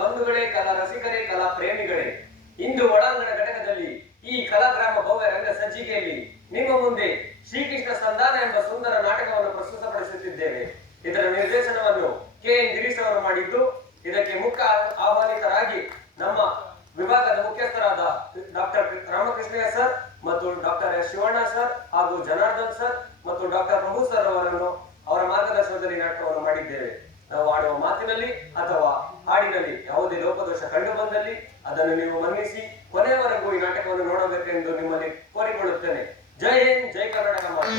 ಬಂಧುಗಳೇ, ಕಲಾ ರಸಿಕರೇ, ಕಲಾ ಪ್ರೇಮಿಗಳೇ, ಇಂದು ಒಳಾಂಗಣ ಘಟಕದಲ್ಲಿ ಈ ಕಲಾಗ್ರಾಮ ಭವ್ಯ ರಂಗ ಸಜ್ಜಿಗೆಯಲ್ಲಿ ನಿಮ್ಮ ಮುಂದೆ ಶ್ರೀಕೃಷ್ಣ ಸಂಧಾನ ಎಂಬ ಸುಂದರ ನಾಟಕವನ್ನು ಪ್ರಸ್ತುತಪಡಿಸುತ್ತಿದ್ದೇವೆ. ಇದರ ನಿರ್ದೇಶನವನ್ನು ಕೆ.ಎನ್. ಗಿರೀಶ್ ಅವರು ಮಾಡಿದ್ದು, ಇದಕ್ಕೆ ಮುಖ್ಯ ಆಹ್ವಾನಿತರಾಗಿ ನಮ್ಮ ವಿಭಾಗದ ಮುಖ್ಯಸ್ಥರಾದ ಡಾಕ್ಟರ್ ರಾಮಕೃಷ್ಣಯ್ಯ ಸರ್ ಮತ್ತು ಡಾಕ್ಟರ್ ಎಸ್ ಶಿವಣ್ಣ ಸರ್ ಹಾಗೂ ಜನಾರ್ದನ್ ಸರ್ ಮತ್ತು ಡಾಕ್ಟರ್ ಪ್ರಭು ಸರ್ ಅವರ ಮಾರ್ಗದರ್ಶನದಲ್ಲಿ ನಾಟಕವನ್ನು ಮಾಡಿದ್ದೇವೆ. ನಾವು ಆಡುವ ಮಾತಿನಲ್ಲಿ ಅಥವಾ ಹಾಡಿನಲ್ಲಿ ಯಾವುದೇ ಲೋಪದೋಷ ಕಂಡು ಬಂದಲ್ಲಿ ಅದನ್ನು ನೀವು ಮನ್ನಿಸಿ ಕೊನೆಯವರೆಗೂ ಈ ನಾಟಕವನ್ನು ನೋಡಬೇಕೆಂದು ನಿಮ್ಮಲ್ಲಿ ಕೋರಿಕೊಳ್ಳುತ್ತೇನೆ. ಜೈ ಹಿಂದ್, ಜೈ ಕರ್ನಾಟಕ ಮಾತೆ.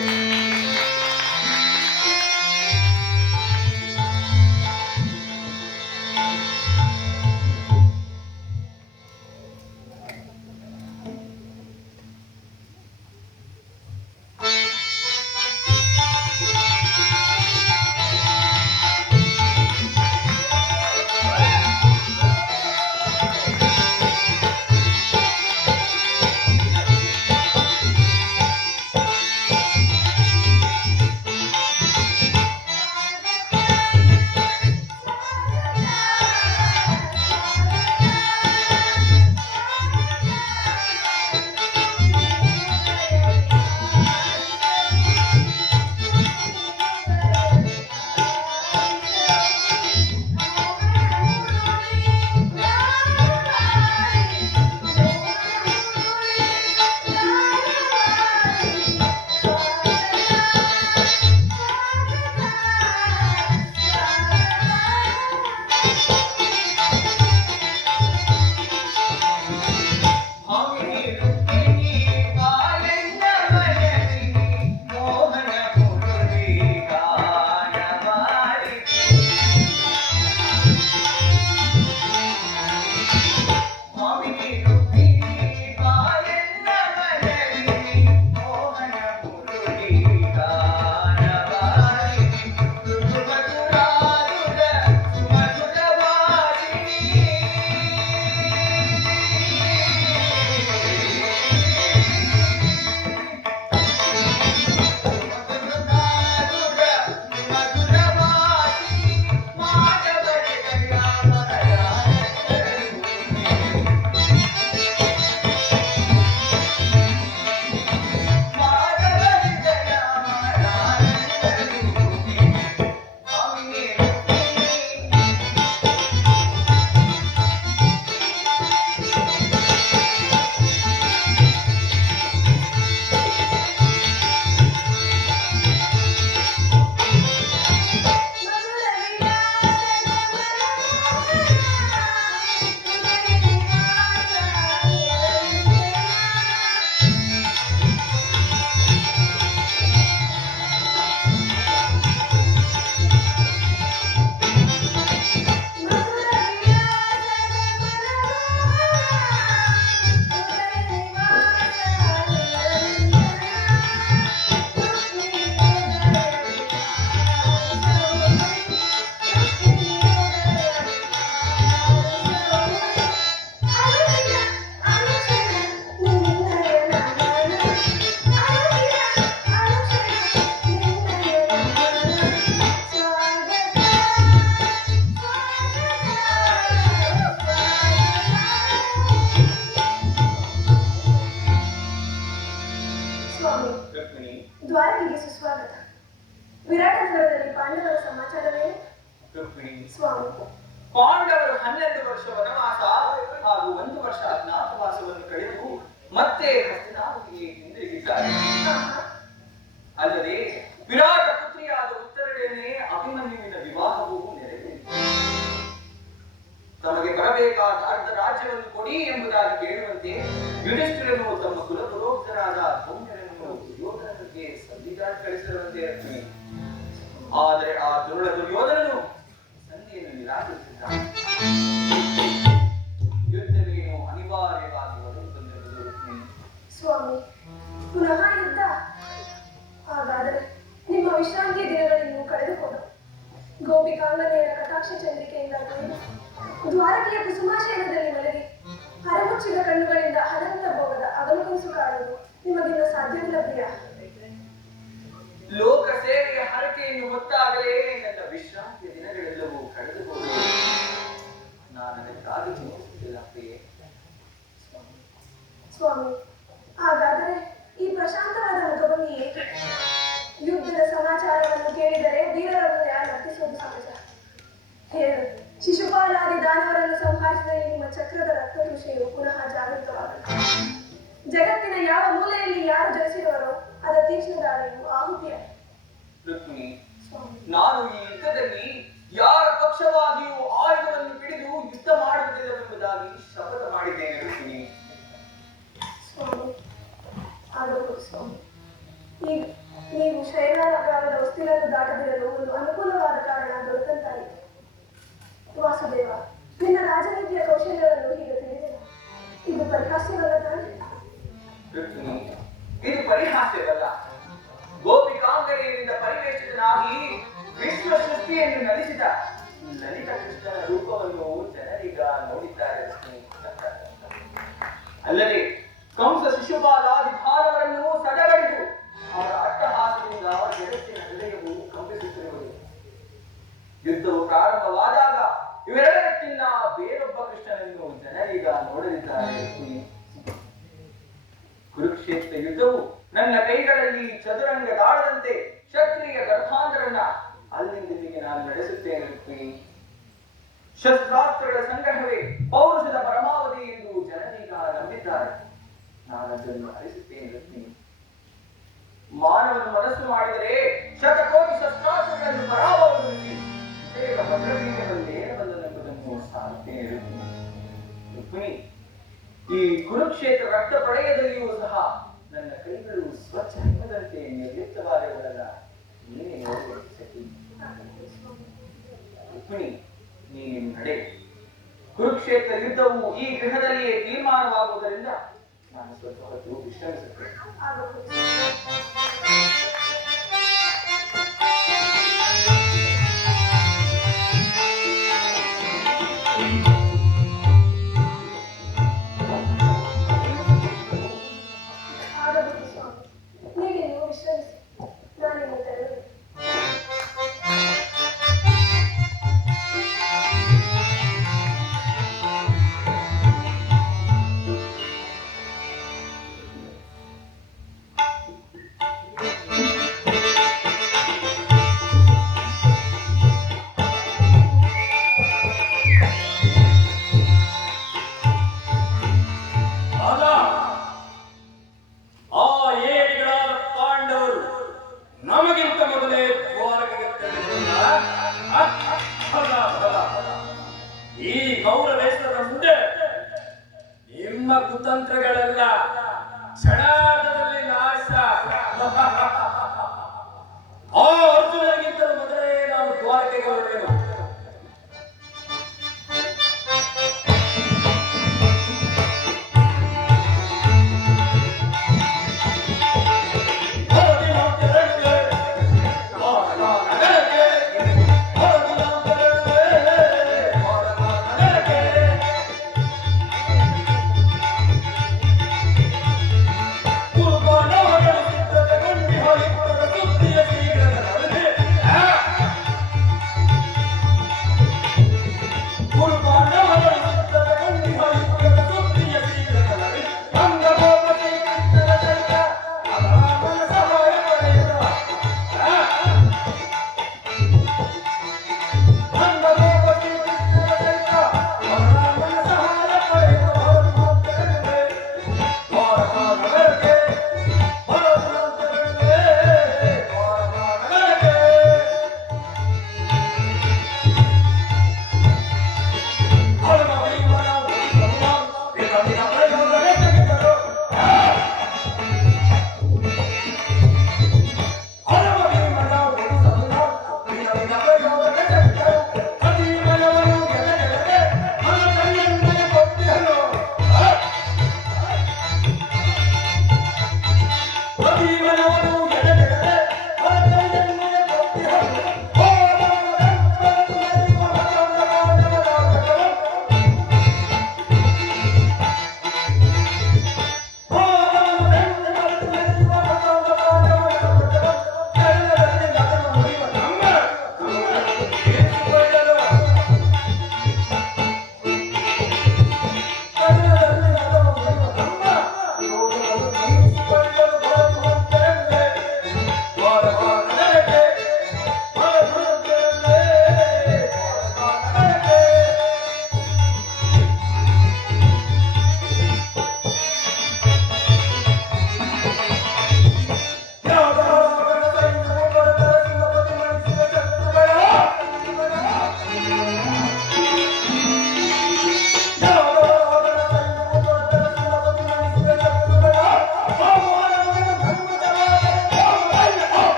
ದ್ವಾರಕೆಗೆ ಸುಸ್ವಾಗತ. ವಿರಾಟ ನಗರದಲ್ಲಿ ಪಾಂಡವರ ಸಮಾಚಾರವೇನು? ಸ್ವಾಮಿ, ಪಾಂಡವರು 12 ವರ್ಷ ವನವಾಸ ಹಾಗೂ 1 ವರ್ಷ ಅಜ್ಞಾತವಾಸವನ್ನು ಕಳೆದು ಮತ್ತೆ ಹಸ್ತಿನಾವತಿಗೆ ಹಿಂದಿರುಗಿದ್ದಾರೆ. ಅಲ್ಲದೆ ವಿರಾಟ ಪುತ್ರಿಯಾದ ಉತ್ತರಡೇನೆ ಅಭಿಮನ್ಯುವಿನ ವಿವಾಹವೂ ನೆರವೇರಿತು. ತಮಗೆ ಬರಬೇಕಾದ ಅರ್ಧ ರಾಜ್ಯವನ್ನು ಕೊಡಿ ಎಂಬುದಾಗಿ ಕೇಳುವಂತೆ ಯುಧಿಷ್ಠಿರನು ತಮ್ಮ ಕುಲಪುರೋಹಿತರಾದ ಸೌಮ್ಯರನ್ನು ದುರ್ಯೋಧನನಿಗೆ ಸಂಧಿಗಾಗಿ ಕಳಿಸಿರುವಂತೆ ಲಕ್ಷ್ಮಿ. ಆದರೆ ಆ ದುರ್ಯೋಧನನು ಸಂಧಿಯನ್ನು ನಿರಾಕರಿಸಿದ್ದಾನೆ. ಯುದ್ಧವೇನು ಅನಿವಾರ್ಯವಾಗಿ ಒದಗಿ ಬಂದಿರುವುದು ಲಕ್ಷ್ಮಿ. ಸ್ವಾಮಿ, ಪುನಃ ಯುದ್ಧ? ಹಾಗಾದರೆ ನಿಮ್ಮ ವಿಶ್ರಾಂತಿಯ ದಿನಗಳನ್ನು ಕಳೆದುಕೊಂಡು ಗೋಪಿಕಾಂಗನೆಯರ ಕಟಾಕ್ಷ ಚಂದ್ರಿಕೆಯಿಂದ ದ್ವಾರಕೆಯ ಕುಸುಮಾಶಯನದಲ್ಲಿ ಮಲಗಿ ಹರಮುಚ್ಚಿದ ಕಣ್ಣುಗಳಿಂದ ಅನಂತ ಭೋಗದ ಅಗಲಕನಸು ಕಾಣುವುದು ನಿಮಗಿನ್ನ ಸಾಧ್ಯವಿಲ್ಲ ಪ್ರಿಯ. ಲೋಕ ಸೇವೆಯ ಹರಕೆಯನ್ನು ಹೊತ್ತಾಗಲೇ ನನ್ನ ವಿಶ್ರಾಂತಿಯ ದಿನಗಳೆಲ್ಲವೂ ಕಳೆದು ಹೋಗುವುದು. ನಾನು ಅದಕ್ಕಾಗಿ ಚಿಂತಿಸುತ್ತಿಲ್ಲ ಪ್ರಿಯೆ. ಸ್ವಾಮಿ, ಹಾಗಾದರೆ ಈ ಪ್ರಶಾಂತವಾದ ಮುಖಭಂಗಿ ಏಕೆ? ಯುದ್ಧದ ಸಮಾಚಾರವನ್ನು ಕೇಳಿದರೆ ವೀರರನ್ನು ಯಾರು ನರ್ತಿಸುವುದು ಸಹಜ. ಹೇಳು, ಶಿಶುಪಾಲಾದಿ ದಾನವರನ್ನು ಸಂಹರಿಸಿದ ಈ ನಿಮ್ಮ ಚಕ್ರದ ರಕ್ತದೃಷೆಯು ಪುನಃ ಜಾಗೃತವಾಗಬೇಕು. ಜಗತ್ತಿನ ಯಾವ ಮೂಲೆಯಲ್ಲಿ ಯಾರು ಜಯಿಸಿದವರೋ ಅದರ ತೀಕ್ಷ್ಣ ದಾಳಿಯು ಆಹುತಿಯಾಗಿದೆ. ರುಕ್ಮಿಣಿ, ಸ್ವಾಮಿ, ನಾನು ಈ ಯುದ್ಧದಲ್ಲಿ ಯಾರ ಪಕ್ಷವಾಗಿಯೂ ಆಯುಧವನ್ನು ಹಿಡಿದು ಯುದ್ಧ ಮಾಡುವುದಿಲ್ಲವೆಂಬುದಾಗಿ ಶಪಥ ಮಾಡಿದ್ದೇನೆ ರುಕ್ಮಿಣಿ. ಸ್ವಾಮಿ, ಆಗಬಹುದು ಸ್ವಾಮಿ. ಈಗ ನೀವು ಶೈಲಾಗಾರದ ಹೊಸ್ತಿಲನ್ನು ದಾಟದಿರಲು ಒಂದು ಅನುಕೂಲವಾದ ಕಾರಣ ದೊರೆತಂತಾಯಿತು. ವಾಸುದೇವ, ನಿನ್ನ ರಾಜನೀತಿಯ ಕೌಶಲ್ಯವನ್ನು ಈಗ ತಿಳಿದಿಲ್ಲ. ಇದು ಪರಿಹಾಸ್ಯವಲ್ಲ ತಾನೆ? ರುಕ್ಮಿಣಿ, ಇದು ಪರಿಹಾಸ್ಯವಲ್ಲ. ಗೋಪಿಕಾಂಗನೆಯಿಂದ ಪರಿವೇಷಿತನಾಗಿ ವಿಶ್ವ ಸೃಷ್ಟಿಯನ್ನು ನಲಿಸಿದ ಲಲಿತ ಕೃಷ್ಣನ ರೂಪವನ್ನು ಜನರೀಗ ನೋಡಿದ್ದಾರೆ ರುಕ್ಮಿಣಿ. ಅಲ್ಲದೆ ಕಂಸ ಶಿಶುಪಾಲಾದಿ ಭಾರವರನ್ನು ಸದಗಡಿದು ಅವರ ಅಟ್ಟಹಾಸದಿಂದ ಜಗತ್ತಿನ ಹೃದಯವು ಕಂಪಿಸುತ್ತಿರುವುದು. ಯುದ್ಧವು ಪ್ರಾರಂಭವಾದಾಗ ಇವೆರಡಕ್ಕಿಂತ ಬೇರೊಬ್ಬ ಕೃಷ್ಣನನ್ನು ಜನರೀಗ ನೋಡಲಿದ್ದಾರೆ. ಕುರುಕ್ಷೇತ್ರ ಯುದ್ಧವು ನನ್ನ ಕೈಗಳಲ್ಲಿ ಚದುರಂಗ ದಾಳದಂತೆ ಕ್ಷತ್ರಿಯ ಗರ್ಭಾಂತರನ್ನ ಅಲ್ಲಿಂದಿಲ್ಲಿಗೆ ನಾನು ನಡೆಸುತ್ತೇನೆ ರುಕ್ಮಿಣಿ. ಶಸ್ತ್ರಾಸ್ತ್ರಗಳ ಸಂಗ್ರಹವೇ ಪೌರುಷದ ಪರಮಾವಧಿ ಎಂದು ಜನರೀಗ ನಂಬಿದ್ದಾರೆ. ನಾನದನ್ನು ಅರಿಸುತ್ತೇನೆ ರುಕ್ಮಿಣಿ. ಮಾನವನು ಮನಸ್ಸು ಮಾಡಿದರೆ ಶತಕೋಟಿ ಶಸ್ತ್ರಾಸ್ತ್ರಗಳನ್ನು ಪರಾಭವಗೊಳಿಸಿ ಭದ್ರಬೀಜವನ್ನೇರಬಲ್ಲನೆಂಬುದನ್ನು ಸಾರುತ್ತೇನೆ ರುಕ್ಮಿಣಿ. ರುಕ್ಮಿಣಿ, ಈ ಕುರುಕ್ಷೇತ್ರ ರಕ್ತ ಪ್ರಳಯದಲ್ಲಿಯೂ ಸಹ ನನ್ನ ಕೈಗಳು ಸ್ವಚ್ಛ ಹಿಮದಂತೆ ನಿರ್ಲಿಪ್ತವಾದವುಗಳಲ್ಲ. ನೀನೇ ನೋಡುವ ಸಖಿ. ರುಕ್ಮಿಣಿ, ನೀನು ನಡೆ. ಕುರುಕ್ಷೇತ್ರ ಯುದ್ಧವು ಈ ಗೃಹದಲ್ಲಿಯೇ ತೀರ್ಮಾನವಾಗುವುದರಿಂದ ನಾನು ಸ್ವಲ್ಪ ಹೊತ್ತು ವಿಶ್ರಮಿಸುತ್ತೇನೆ. ಆಗಬಹುದು. ಆಗಬಹುದು ಸ್ವಾಮಿ. ಹೀಗೆ ನೀವು ವಿಶ್ರಮಿಸಿ. ನಾನಿನ್ನು ತೆರಳುವೆ. ಆಗ ಆ ಏಡಿಗಳಾದ ಪಾಂಡವರು ನಮಗಿಂತ ಮೊದಲೇ ದ್ವಾರಕೆಗೆ ತೆರಳಿದ್ರಲ್ಲ? ಫಲ, ಫಲ. ಈ ಗೌರ ದೇಶದ ಮುಂದೆ ನಿಮ್ಮ ಕುತಂತ್ರಗಳೆಲ್ಲ ಕ್ಷಣಾರ್ಧದಲ್ಲಿ ನಾಶ. ಆ ಅರ್ಜುನನಿಗಿಂತಲೂ ಮೊದಲೇ ನಾನು ದ್ವಾರಕೆಗೆ ಹೊರಡೆನು.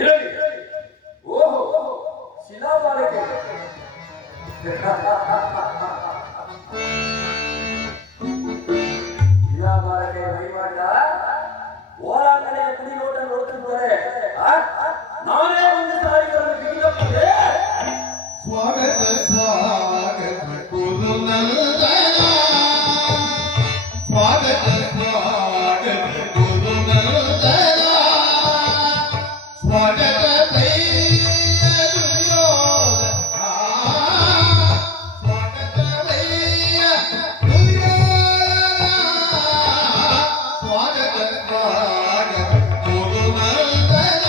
ಇರಲಿ. ಓಹೋ, ಶಿಲಾಬಾಲಕೆ. ಶಿಲಾಬಾಲಕೆ ಮೈಮಾಟ ಹೋರಾಟನೆಯ ಕುಡಿ ನೋಟ ನೋಡುತ್ತಿದ್ದಾರೆ. ನಾನೇ ಒಂದು ಸಾರಿಗಳನ್ನು ಬಿಗಿದಪ್ಪದೆ. ಸ್ವಾಗತ ಸ್ವಾಗತ ಗುರುನಂದನ, ಸ್ವಾಗತ ಸ್ವಾಗತ ಗುರುನಂದನ, ಸ್ವಾಗತ ಭೈಯ ದುರ್ಯೋಧನ, ಸ್ವಾಗತ ಭೈಯ ದುರ್ಯೋಧನ, ಸ್ವಾಗತ ಸ್ವಾಗತ ಗುರುನಂದನ.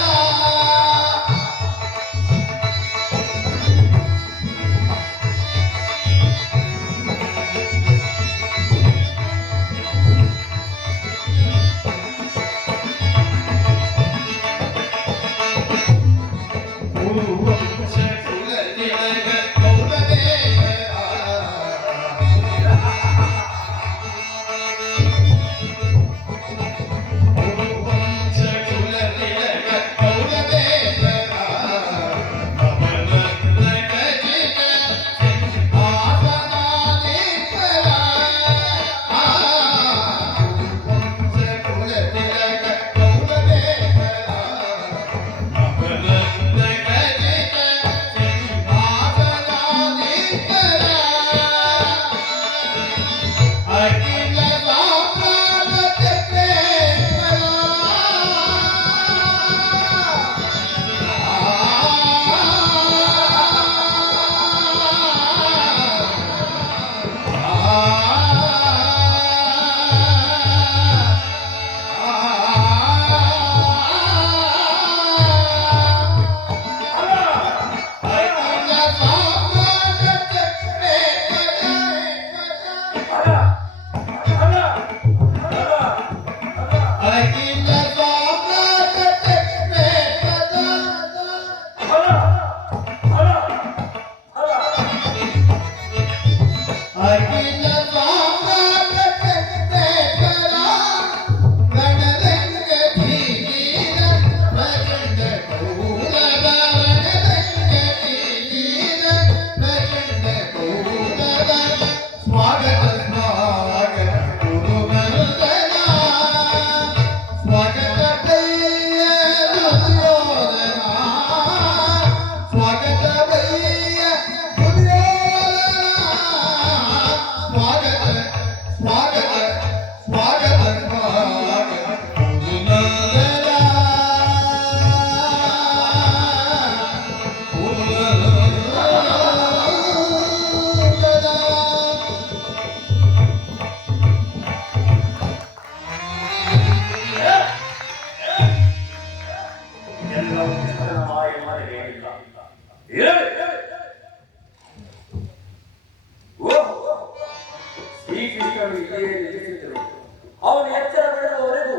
ಅವನು ಎಚ್ಚರ ಬೆಳೆಯುವವರೆಗೂ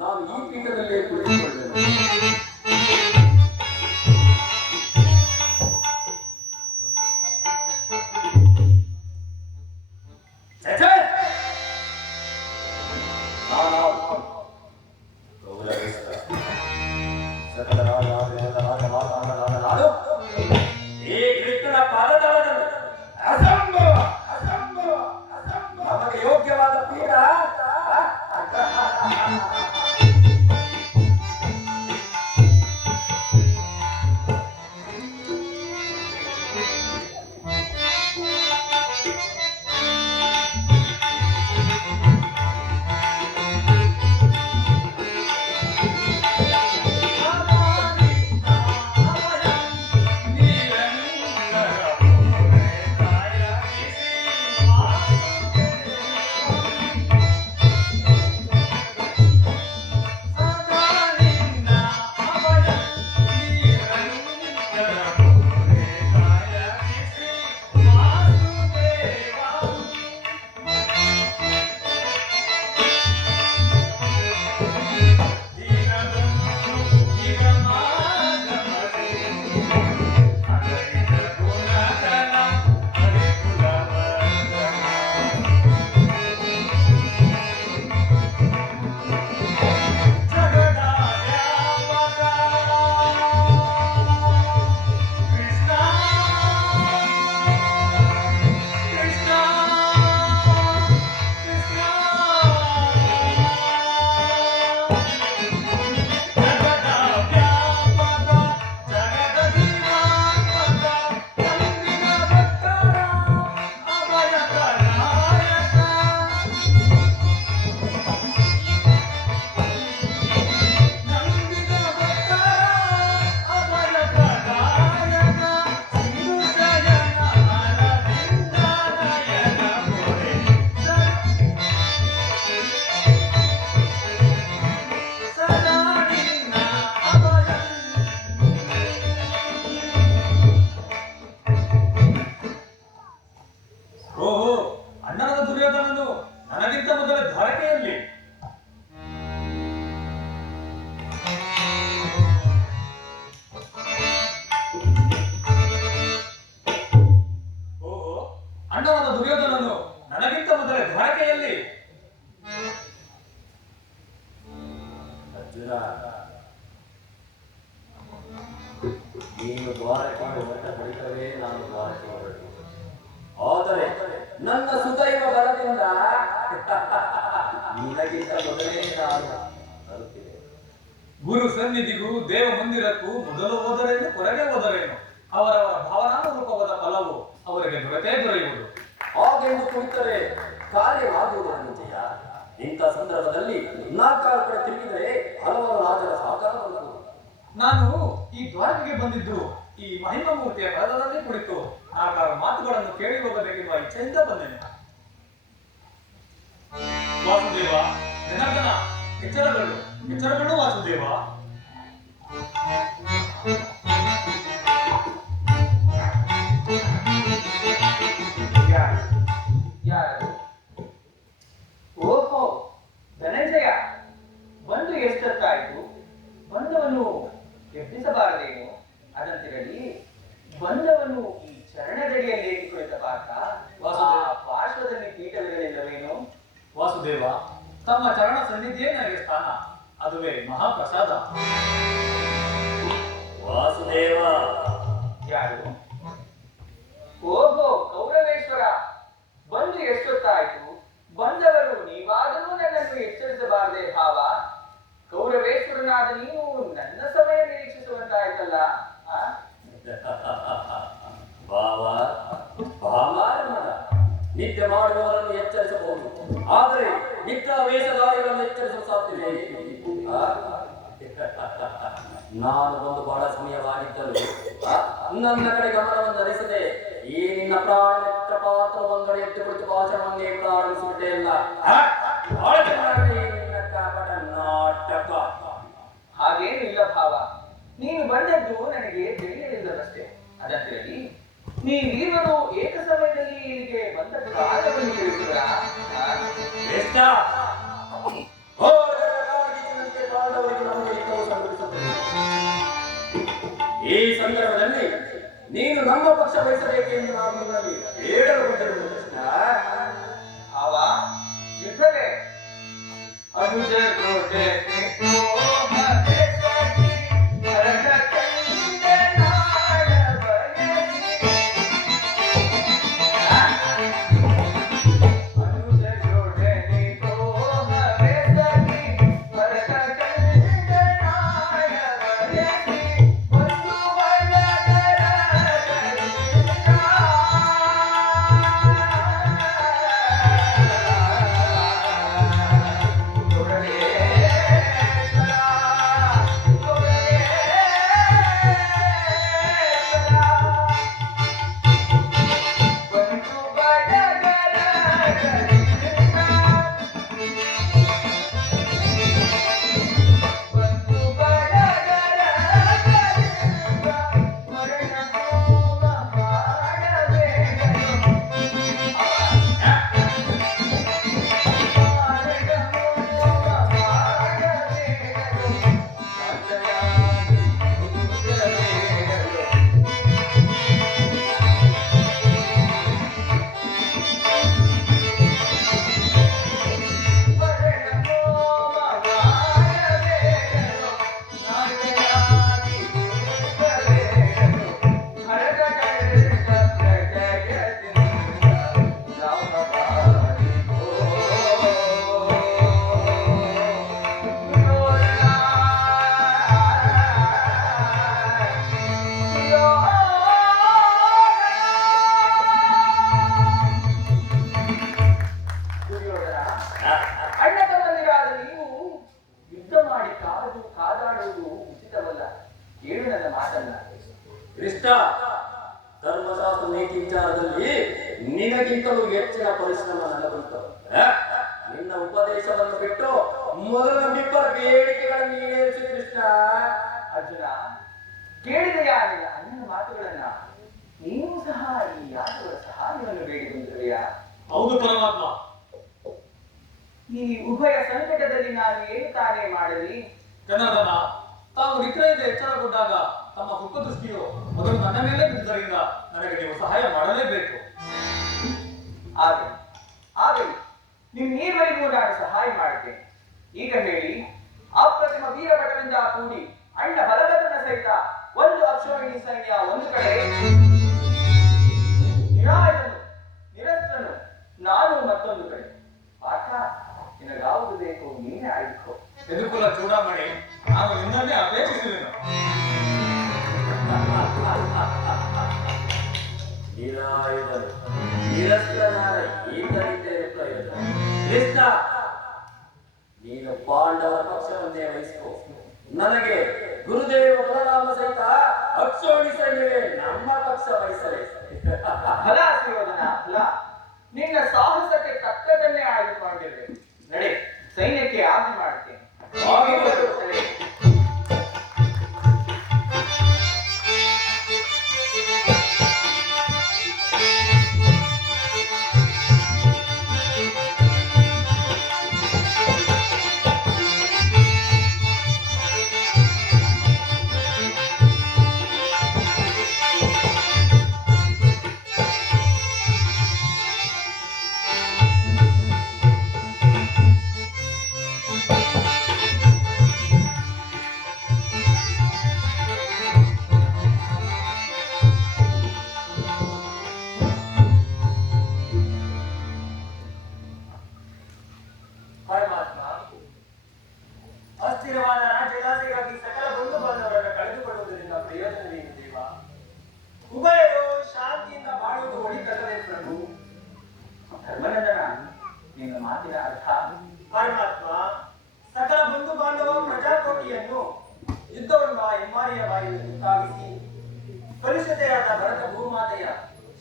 ನಾನು ಈ ಪೀಠದಲ್ಲೇ ಕುಳಿತುಕೊಳ್ಳಬೇಕು. ಸಕಲ ರಾಜ ನಾಡು ನಿನಗಿಂತ ಮೊದಲೇ ನಾನು ಬರುತ್ತಿದೆ. ಗುರು ಸನ್ನಿಧಿಗೂ ದೇವ ಮಂದಿರಕ್ಕೂ ಮೊದಲು ಹೋದರೇನು ಹೊರಗೆ ಹೋದರೇನು ಅವರವರ ಭಾವನಾನುರೂಪವಾದ ಫಲವು ಅವರಿಗೆ ದೊರೆತೇ ದೊರೆಯುವುದು. ಹಾಗೆಂದು ಕುಳಿತರೆ ಕಾರ್ಯವಾಗುವುದು ನಿಜಯ. ಇಂಥ ಸಂದರ್ಭದಲ್ಲಿ ನಾಲ್ಕಾರು ಕಡೆ ತಿರುಗಿದರೆ ಹಲವಾರು ರಾಜರ ಸಹಕಾರ ಬರುವುದು. ನಾನು ಈ ದ್ವಾರಕೆಗೆ ಬಂದಿದ್ದು ಈ ಮಹಿಮಾ ಮೂರ್ತಿಯ ಪದದಲ್ಲಿ ಕುಳಿತು ನಾಲ್ಕಾರು ಮಾತುಗಳನ್ನು ಕೇಳಿ ಹೋಗಬೇಕೆಂಬ ಇಚ್ಛೆಯಿಂದ ಬಂದೇನೆ. ವಾಸುದೇವ, ಜನಾರ್ದನ, ಎಚ್ಚರಗಳು ಎಚ್ಚರಗಳು ವಾಸುದೇವ. ಯಾರು? ಓಹೋ, ಧನಂಜಯ, ಬಂದು ಎಷ್ಟೊತ್ತಾಯ್ತು? ಬಂದವನು ಎಬ್ಬಿಸಬಾರದೇನು? ಅದಂತಿರಲಿ, ಬಂದವನು ಈ ಚರಣದಡಿಯಲ್ಲಿ ಕುಳಿತ ಪಾಠ ಪಾರ್ಶ್ವದಲ್ಲಿ ಪೀಠಗಳಿಲ್ಲವೇನು? ವಾಸುದೇವ, ತಮ್ಮ ಚರಣ ಸನ್ನಿಧಿಯೇ ನನಗೆ ಸ್ಥಾನ, ಅದುವೇ ಮಹಾಪ್ರಸಾದ. ವಾಸುದೇವ, ಯಾರು? ಓಹೋ, ಕೌರವೇಶ್ವರ, ಬಂದು ಎಷ್ಟೊತ್ತಾಯ್ತು? ಬಂದವರು ನೀವಾದರೂ ನನ್ನನ್ನು ಎಚ್ಚರಿಸಬಾರದೆ ಭಾವ? ಕೌರವೇಶ್ವರನಾದ ನೀವು ನನ್ನ ಸಮಯ ನಿರೀಕ್ಷಿಸುವಂತಾಯ್ತಲ್ಲ. ಭಾವ, ಭಾಮಾರಮಣ ನಿತ್ಯ ಮಾಡುವವರನ್ನು ಎಚ್ಚರಿಸಬಹುದು, ಆದರೆ ನಿತ್ಯ ವೇಷಧಾರಿಗಳನ್ನು ಎಚ್ಚರಿಸಲು ಸಾಧ್ಯವೇ? ನಾನು ಒಂದು ಬಹಳ ಸಮಯವಾಗಿದ್ದರು ನನ್ನ ಕಡೆ ಗಮನವನ್ನು ಹರಿಸದೆ ಈ ನಿನ್ನ ಪ್ರಾಣ ಮಿತ್ರ ಪಾತ್ರ ಒಂದಡೆ ಎದ್ದು ಕುಳಿತು ಭಾಷಣವನ್ನೇ ಪ್ರಾರಂಭಿಸಿಬಿಟ್ಟೆ ಅಲ್ಲ. ನಿನ್ನ ಕಪಟ ನಾಟಕ. ಹಾಗೇನು ಇಲ್ಲ ಭಾವ, ನೀನು ಬಂದದ್ದು ನನಗೆ ತಿಳಿಯಲಿಲ್ಲವಷ್ಟೇ. ಅದಂತಿರಲಿ, ನೀವಿರುವರು ಏಕ ಸಮಯದಲ್ಲಿ ಇಲ್ಲಿಗೆ ಬಂದ ಕಾರಣವನ್ನು ತಿಳಿಸುವರಾ? ಈ ಸಂದರ್ಭದಲ್ಲಿ ನೀನು ನಮ್ಮ ಪಕ್ಷ ವಹಿಸಬೇಕೆಂದು ನಾವು ನಿನ್ನಲ್ಲಿ ಹೇಳಲು ಬಂದಿರುವುದು ಕೃಷ್ಣ. ಭಾವ, ಯುದ್ಧವೇ ಅನುಜ ಕೋಟೆ ಕೃಷ್ಣ, ಧರ್ಮಶಾಸ್ತ್ರ ನೀತಿ ವಿಚಾರದಲ್ಲಿ ನಿನಗಿಂತಲೂ ಹೆಚ್ಚಿನ ಪರಿಶ್ರಮ ನನಗುಂಟು. ನಿನ್ನ ಉಪದೇಶವನ್ನು ಬಿಟ್ಟು ಮೊದಲು ನಮ್ಮಿಬ್ಬರ ಬೇಡಿಕೆಗಳನ್ನು ಈಡೇರಿಸಿ ಕೃಷ್ಣ. ಅರ್ಜುನ, ಕೇಳಿದೆಯಾ ನಿನ್ನ ಅಣ್ಣನ ಮಾತುಗಳನ್ನ? ನೀನು ಸಹ ಈ ಯಾದವರ ಸಹಾಯವನ್ನು ಬೇಡಿ ಬಂದಿರುವೆಯಾ? ಹೌದು ಪರಮಾತ್ಮ. ಈ ಉಭಯ ಸಂಕಟದಲ್ಲಿ ನಾನು ಏನು ತಾನೇ ಮಾಡಲಿ? ಜನಾರ್ದನ, ತಾವು ನಿಗ್ರಹದ ಎಚ್ಚರಗೊಂಡಾಗ ತಮ್ಮ ಕೃಪದೃಷ್ಟಿಯು ಮೊದಲು ನನ್ನ ಮೇಲೆ ಬಿದ್ದುದರಿಂದ ನನಗೆ ನೀವು ಸಹಾಯ ಮಾಡಲೇಬೇಕು. ಆಗಲಿ, ನಿಮ್ಮಿಬ್ಬರಿಗೂ ನಾನು ಸಹಾಯ ಮಾಡುತ್ತೇನೆ. ಈಗ ಹೇಳಿ, ಅಪ್ರತಿಮ ವೀರಭಟರಿಂದ ಕೂಡಿ ಅಣ್ಣ ಬಲಭದ್ರನ ಸಹಿತ ಒಂದು ಅಕ್ಷೋಹಿಣಿ ಸೈನ್ಯ ಒಂದು ಕಡೆ, ನಿರಾಯುಧನು ನಿರಸ್ತ್ರನು ನಾನು ಮತ್ತೊಂದು ಕಡೆ. ಪಾಠ ನಿನಗೆ ಯಾವುದು ಬೇಕು ನೀನೇ ಆಯ್ಕೋ. ಯದುಕುಲ ಚೂಡಾಮಣಿ, ನಾನು ನಿನ್ನನ್ನೇ ಅಪೇಕ್ಷಿಸುವೆನು. ನಿರಾಯುಧನು ನಿರಸ್ತ್ರನಾದ ಈತನಿದ್ದೇನೆ ಪ್ರಯೋಜನ. ಕೃಷ್ಣ, ನೀನು ಪಾಂಡವರ ಪಕ್ಷವನ್ನೇ ವಹಿಸಿಕೋ. ನನಗೆ ಗುರುದೇವ ಬಲರಾಮ ಸಹಿತ ಅಕ್ಷೋಣಿ ಸೈನ್ಯವೇ ನಮ್ಮ ಪಕ್ಷ ವಹಿಸಲೇ. ಫಲ ಸುಯೋಧನ ಫಲ. ನಿನ್ನ ಸಾಹಸಕ್ಕೆ ತಕ್ಕದನ್ನೇ ಆಯ್ದುಕೊಂಡಿರುವೆ. ನಡೆ, ಸೈನ್ಯಕ್ಕೆ ಆಜ್ಞೆ ಮಾಡ್ತೇನೆ. ಪರಮಾತ್ಮ, ಅಸ್ಥಿರವಾದ ರಾಜ್ಯದಾಸೆಗಾಗಿ ಸಕಲ ಬಂಧು ಬಾಂಧವರನ್ನು ಕಳೆದುಕೊಳ್ಳುವುದರಿಂದ ಪ್ರಯೋಜನವೇನು ದೇವ? ಉಭಯರು ಶಾಂತಿಯಿಂದ ಬಾಳುವುದು ಒಳಿತಲ್ಲವೇ ಪ್ರಭು? ಧರ್ಮನಂದನ, ನಿನ್ನ ಮಾತಿನ ಅರ್ಥ? ಪರಮಾತ್ಮ, ಸಕಲ ಬಂಧು ಬಾಂಧವ ಪ್ರಜಾಕೋಟಿಯನ್ನು ಯುದ್ಧವೆಂಬ ಹೆಮ್ಮಾರಿಯ ಬಾಯಿಯಲ್ಲಿ ತುತ್ತಾಗಿಸಿ ಕಲುಷತೆಯಾದ ಭರತ ಭೂಮಾತೆಯ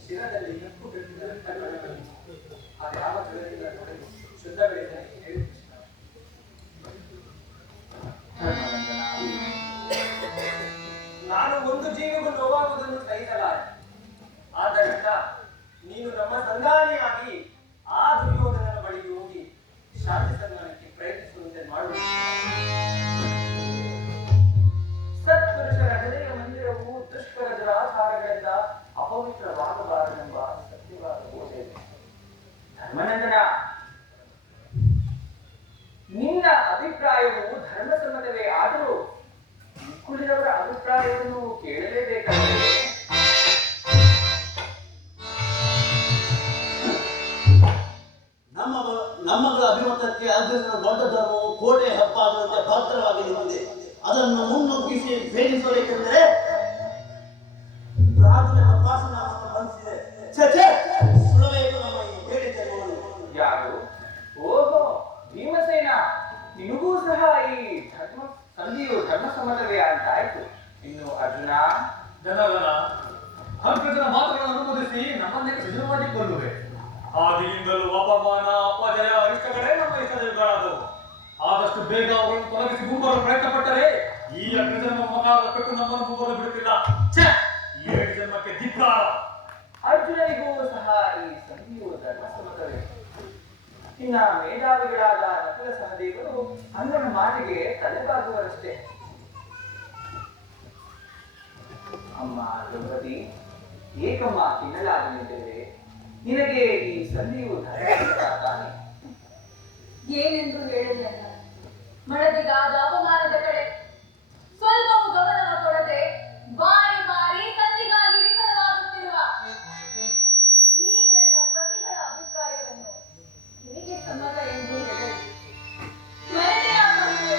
ಶಿರದಲ್ಲಿ ಕಪ್ಪು ಕಟ್ಟಿದ ರಕ್ತಗಳನ್ನು ಆ ಯಾವ ಜಗತ್ತಿನ ತೊಡೆದು ಶುದ್ಧಗೊಳಿಸಲು ಹೇಳು ಕೃಷ್ಣ. ಧರ್ಮನಂದನ, ನಾನು ಒಂದು ಜೀವಿಗೂ ನೋವಾಗುವುದನ್ನು ಸಹಿಸಲಾರೆ. ಆದ್ದರಿಂದ ನೀನು ನಮ್ಮ ಸಂಧಾನಿಯಾಗಿ ಆ ದುರ್ಯೋಧನನ ಬಳಿಗೆ ಹೋಗಿ ಶಾಂತಿ ಸಂಧಾನಕ್ಕೆ ಪ್ರಯತ್ನಿಸುವಂತೆ ಮಾಡುವುದು. ಸತ್ಪುರುಷರ ಹೃದಯ ಮಂದಿರವು ದುಷ್ಕರ ದುರಾಚಾರಗಳಿಂದ ಅಪವಿತ್ರವಾಗಬಾರದೆಂಬ ಸತ್ಯವಾದ ಬೋಧೆ. ಧರ್ಮನಂದನ, ನಿನ್ನ ಅಭಿಪ್ರಾಯವು ಧರ್ಮಸಮ್ಮತವೇ ಆದರೂ ಕುಳಿದವರ ಅಭಿಪ್ರಾಯವನ್ನು ಕೇಳಲೇಬೇಕಾದರೆ ನಮ್ಮಗಳ ಅಭಿಮತಕ್ಕೆ ಅರ್ಜುನನ ದೊಡ್ಡ ಧರ್ಮವು ಕೋಟೆ ಹಬ್ಬ ಆದಂತೆ ಭದ್ರವಾಗಿ ನಿಂತಿದೆ. ಅದನ್ನು ಮುನ್ನುಗ್ಗಿಸಿ ಭೇದಿಸಬೇಕೆಂದರೆ ರಾಜನ ಪಾಸನವನ್ನು ಬಂಧಿಸಿದೆ. ಸುಡಬೇಕು ನಮ್ಮ ಈ ಬೇಡಿ ಧರ್ಮವನ್ನು. ಯಾರು? ಓಹೋ, ಭೀಮಸೇನ, ನಿನಗೂ ಸಹ ಈ ಧರ್ಮ ಸಂಧಿಯು ಧರ್ಮಸಮ್ಮತವೇ ಅಂತಾಯ್ತು. ಇನ್ನು ಅರ್ಜುನ? ಜನಗಣ, ಅಗ್ರಜನ ಮಾತುಗಳನ್ನು ಅನುಮೋದಿಸಿ ನಮ್ಮನ್ನೇ ಸಿದ್ಧ ಮಾಡಿಕೊಳ್ಳುವೆ. ಆದಿಯಿಂದಲೂ ಅಪಮಾನ ಅಪಜಯ ಅರಿಷ್ಟಗಳೇ ನಮ್ಮ ಇಷ್ಟಗಳಾದವು. ಆದಷ್ಟು ಬೇಗ ಅವುಗಳನ್ನು ತೊಲಗಿಸಿ ಗುಂಪನ್ನು ಪ್ರಯತ್ನ ಪಟ್ಟರೆ ಈ ಅಗ್ರಜನ್ಮ ಮಕಾರ ಪೆಟ್ಟು ನಮ್ಮನ್ನು ಗುಂಪನ್ನು ಬಿಡುತ್ತಿಲ್ಲ. ಈ 7 ಜನ್ಮಕ್ಕೆ ಧಿಕ್ಕಾರ. ಅರ್ಜುನನಿಗೂ ಸಹ ಈ ಸಂಧಿಯು ಧರ್ಮಸಮ್ಮತವೇ. ಇನ್ನ ಮೇಧಾವಿಗಳಾದ ನಕುಲ ಸಹದೇವರು ಅಣ್ಣನ ಮಾತಿಗೆ ತಲೆಬಾಗುವರಷ್ಟೇ. ಅಮ್ಮ ದ್ರೌಪದಿ, ಏಕಮ್ಮ ಕಿನ್ನಲಾಗಲಿದ್ದೇವೆ. ನಿನಗೆ ಈ ಸಂಧಿಯು ಧರ್ಮಸಮ್ಮತ ತಾನೆ? ಏನೆಂದು ಹೇಳಲಿಲ್ಲ. ಮಡದಿಗಾದ ಅಪಮಾನದ ಕಡೆ ಸ್ವಲ್ಪವೂ ಗಮನವ ಕೊಡದೆ ಬಾರಿ ಬಾರಿ ಸಂಧಿಗಾಗಿ ವಿಫಲವಾಗುತ್ತಿರುವ ಈ ನನ್ನ ಪತಿಗಳ ಅಭಿಪ್ರಾಯವನ್ನು ನಿನಗೆ ಸಮ್ಮತ ಎಂದು ಹೇಳಲಿ. ಮರೆತೆ ಆಗುವುದು.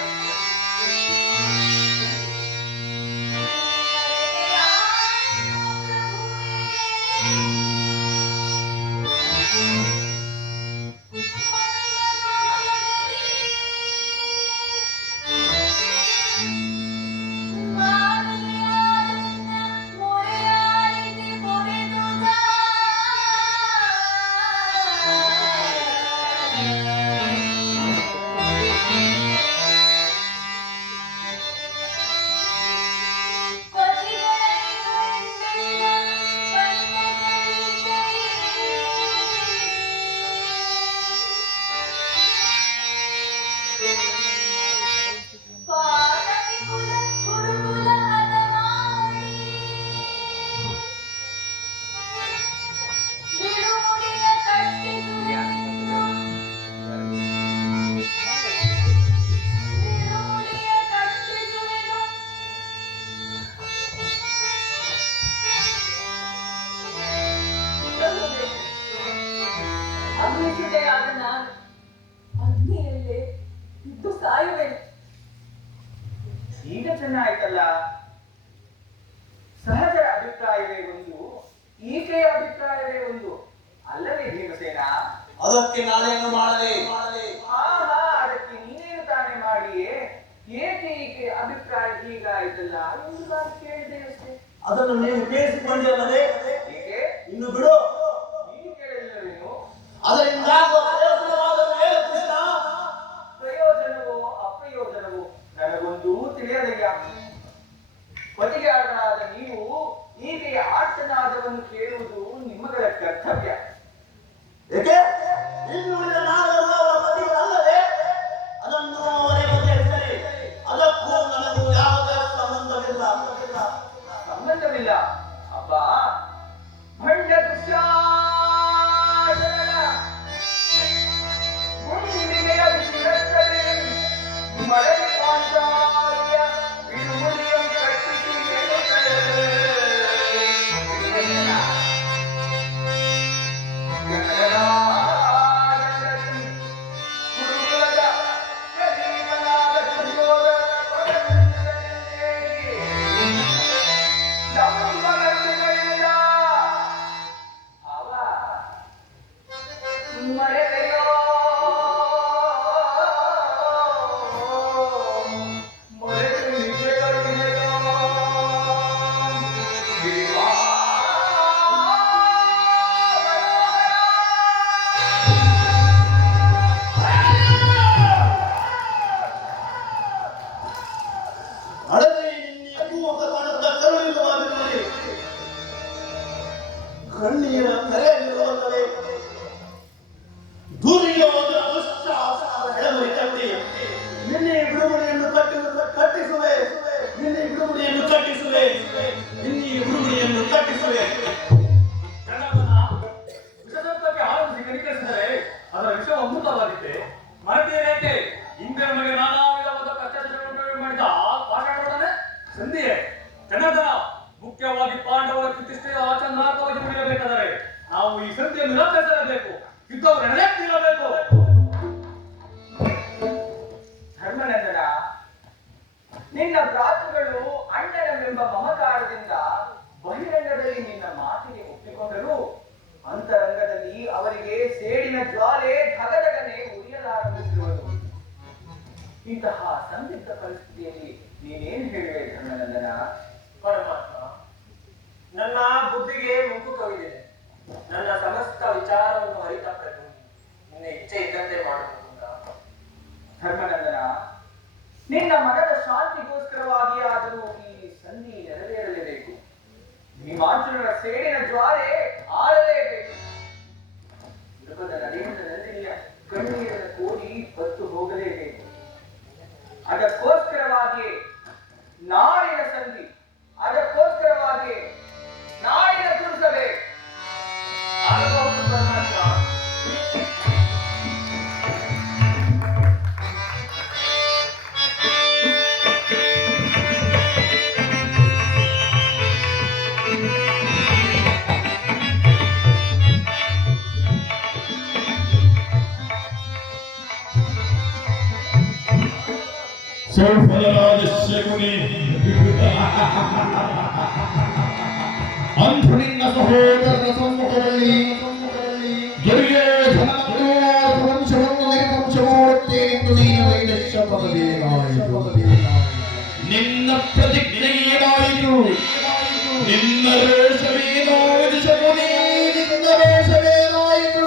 ಬಿದ್ದು ಸಾಯುವೆನು. ಈಗ ಚೆನ್ನಾಯ್ತಲ್ಲ. ಸಹಜರ ಅಭಿಪ್ರಾಯವೇ ಒಂದು, ಈಕೆಯ ಅಭಿಪ್ರಾಯವೇ ಒಂದು, ಅಲ್ಲವೇ ಭೀಮಸೇನ? ಅದಕ್ಕೆ ನಾನೇನು ಮಾಡಲಿ? ಆಹಾ, ಅದಕ್ಕೆ ನೀನೇನು ತಾನೇ ಮಾಡಿಯೇ? ಏಕೆ ಈಕೆ ಅಭಿಪ್ರಾಯ ಹೀಗಾಯ್ತಲ್ಲ ಎಂದು ನಾನು ಕೇಳಿದೆ ಅಷ್ಟೇ. ಅದನ್ನು ನೀವು ಕೇಳಿಸಿಕೊಂಡಲ್ಲದೆ ಏಕೆ ಇನ್ನು ಬಿಡು. ನೀನು ಕೇಳಿಲ್ಲವೇನು? ಅದರಿಂದ ಪ್ರಯೋಜನವಾದ ಕೃಷ್ಣ. ಪ್ರಯೋಜನವೋ ಅಪ್ರಯೋಜನವೋ ನನಗೊಂದು ತಿಳಿಯದಯ್ಯ. ಪತಿಗಾರನಾದ ನೀವು ಈಕೆಯ ಆರ್ತನಾದವನ್ನು ಕೇಳುವುದು ನಿಮ್ಮಗಳ ಕರ್ತವ್ಯ. ಏಕೆ ಇನ್ನು ಉಳಿದ ನಾವೆಲ್ಲ ಅವರ ಪತಿಗಳಲ್ಲದೆ ಅದನ್ನು ಅವರೇ ಬಗೆಹರಿಸಲಿ. ಅದಕ್ಕೂ ನನಗೂ ಯಾವುದೇ ಸಂಬಂಧವಿಲ್ಲ. ಸಂಬಂಧವಿಲ್ಲ. ಅಪ್ಪ ಭಂಡ ದುಶ್ಯಾಸನ ಗುಂಡಿಗೆಯ ಬಿಸಿಲತ್ತಲೆ ಮಳೆಗೆ ಪಾಂಚಾಲಿಯ ಬಿಡುಮುಡಿಯನ್ನು ಕಟ್ಟಿಸಿ ಗುರುಕುಲದ ಪ್ರದೀಪನಾದ ದುರ್ಯೋಧನ ಮರೆತೆಯೋ ಮರೆತು ನಿಜಗಳಿಗೆಯೋ ಅಡವಿ ನಿನ್ನೆಗೂ ಒಬ್ಬ ಕಾಣದ ಕರುಳಿಲ್ಲವಾಗಿರಲಿ. ಕಣ್ಣೀರ ಕರೆಯಲ್ಲಿರುವಲ್ಲವೇ ದುರ್ಯೋಧನ ದುಶ್ಯಾಸನದ ಹೆಳಮರಿ ಕಟ್ಟಿ ನಿನ್ನೆ ಬಿಡುಗಡೆಯನ್ನು ಕಟ್ಟಿಸುವೆ. ನಿನ್ನೆ ಬಿಡುಗಡೆಯನ್ನು ಕಟ್ಟಿಸುವೆ. ನಿನ್ನೆ ಬಿಡುಗಡೆಯನ್ನು ಕಟ್ಟಿಸುವೆ. ಜನಾರ್ದನ, ವಿಷಸರ್ಪಕ್ಕೆ ಹಾಲನ್ನು ಕನಿಕರಿಸಿದರೆ ಅದರ ವಿಷ ಅಮೃತವಾದಿತ್ತೆ. ಮರೆತೀರೇಕೆ? ಹಿಂದೆ ನಮಗೆ ನಾನಾ ವಿಧವಾದ ಕಷ್ಟಗಳನ್ನು ಮಾಡಿದ ಆ ಪಾಠಗಳೊಡನೆ ಸಂಧಿಯೇ. ಜನಾರ್ದನ, ಮುಖ್ಯವಾಗಿ ಪಾಂಡವರ ಪ್ರತಿಷ್ಠೆಯ ಆಚರಣಾರ್ಹವಾಗಿ ಉಳಿಯಬೇಕಾದರೆ ನಾವು ಈ ಸಂಧಿಯನ್ನು ನಿರಾಕರಿಸಲೇಬೇಕು. ಯುದ್ಧವು ನಡೆಯುತ್ತಿರಬೇಕು. ಧರ್ಮನಂದನ, ನಿನ್ನ ಭ್ರಾತೃಗಳು ಅಣ್ಣನವೆಂಬ ಮಮಕಾರದಿಂದ ಬಹಿರಂಗದಲ್ಲಿ ನಿನ್ನ ಮಾತಿಗೆ ಒಪ್ಪಿಕೊಂಡರೂ ಅಂತರಂಗದಲ್ಲಿ ಅವರಿಗೆ ಸೇಡಿನ ಜ್ವಾಲೆ ಧಗಧಗನೆ ಉರಿಯಲಾರಂಭಿಸಿರುವುದು. ಇಂತಹ ಸಂದಿಗ್ಧ ಪರಿಸ್ಥಿತಿಯಲ್ಲಿ ನೀನೇನು ಹೇಳಿವೆ ಧರ್ಮನಂದನ? ಪರಮಾತ್ಮ, ನನ್ನ ಬುದ್ಧಿಗೆ ಮುಕ್ಕು ಕವಿದಿದೆ. ನನ್ನ ಸಮಸ್ತ ವಿಚಾರವನ್ನು ಅರಿತ ಪ್ರಭು ನಿನ್ನ ಇಚ್ಛೆ ಇದ್ದಂತೆ ಮಾಡುವುದು. ಧರ್ಮನಂದನ, ನಿನ್ನ ಮನದ ಶಾಂತಿಗೋಸ್ಕರವಾಗಿ ಆದರೂ ಈ ಸಂಧಿ ನೆರವೇರಲೇಬೇಕು. ಭೀಮಾರ್ಜುನರ ಸೇಡಿನ ಜ್ವಾಲೆ ಆರಲೇಬೇಕು. ಮೃಗದ ನರೇಂದ್ರ ನಂದಿನಿಯ ಕಣ್ಣೀರಿನ ಕೋಡಿ ಬತ್ತು ಹೋಗಲೇಬೇಕು. ಅದಕ್ಕೋಸ್ಕರವಾಗಿಯೇ ನಾಡಿನ ಸಂಧಿ, ಅದಕ್ಕೋಸ್ಕರವಾಗಿಯೇ ನಾಡಿನ ತುರುಸಭೆ. ಆಗಬಹುದು ಪರಮಾತ್ಮ. ಅಂದು ನಿನ್ನ ಸಹೋದರರ ಸಮ್ಮುಖದಲ್ಲಿ ದುರ್ಯೋಧನ ಮತ್ತು ವಂಶವನ್ನು ನಿರ್ವಂಶ ಮಾಡುತ್ತೇನೆಂದು ನೀನು ವೈದಶ್ಯ ಪದವೇನಾಯಿತು. ನಿನ್ನ ಪ್ರತಿಜ್ಞೆ ಏನಾಯಿತು? ನಿನ್ನ ರೋಷವೇನಾಯಿತು ಶಕುನಿ? ನಿನ್ನ ರೋಷವೇನಾಯಿತು?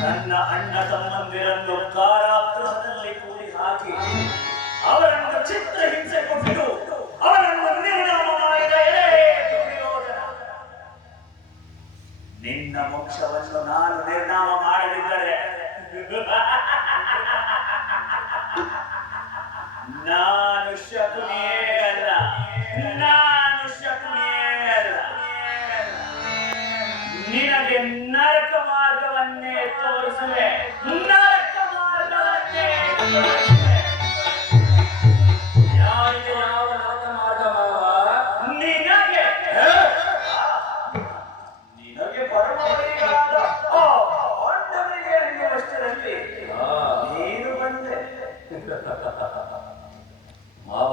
ನನ್ನ ಅಣ್ಣ ತಮ್ಮಂದಿರನ್ನು ಕಾರಾಗೃಹದಲ್ಲಿ ಕೂಡಿ ಹಾಕಿ ಅವರನ್ನು ಚಿತ್ರಹಿಂಸೆ ಕೊಟ್ಟು ಅವರನ್ನು ನಿರ್ನಾಮ ಮಾಡಿದ ದುರ್ಯೋಧನ. ನಿನ್ನ ವಂಶವನ್ನು ನಾನು ನಿರ್ನಾಮ ಮಾಡದಿದ್ದರೆ ನಾನು ಶಕುನಿಯೇ ಅಲ್ಲ. ನಾನು ಶಕುನಿಯೇ ಅಲ್ಲ. ನಿನಗೆ ನರಕ ಮಾರ್ಗ ಮಾವ,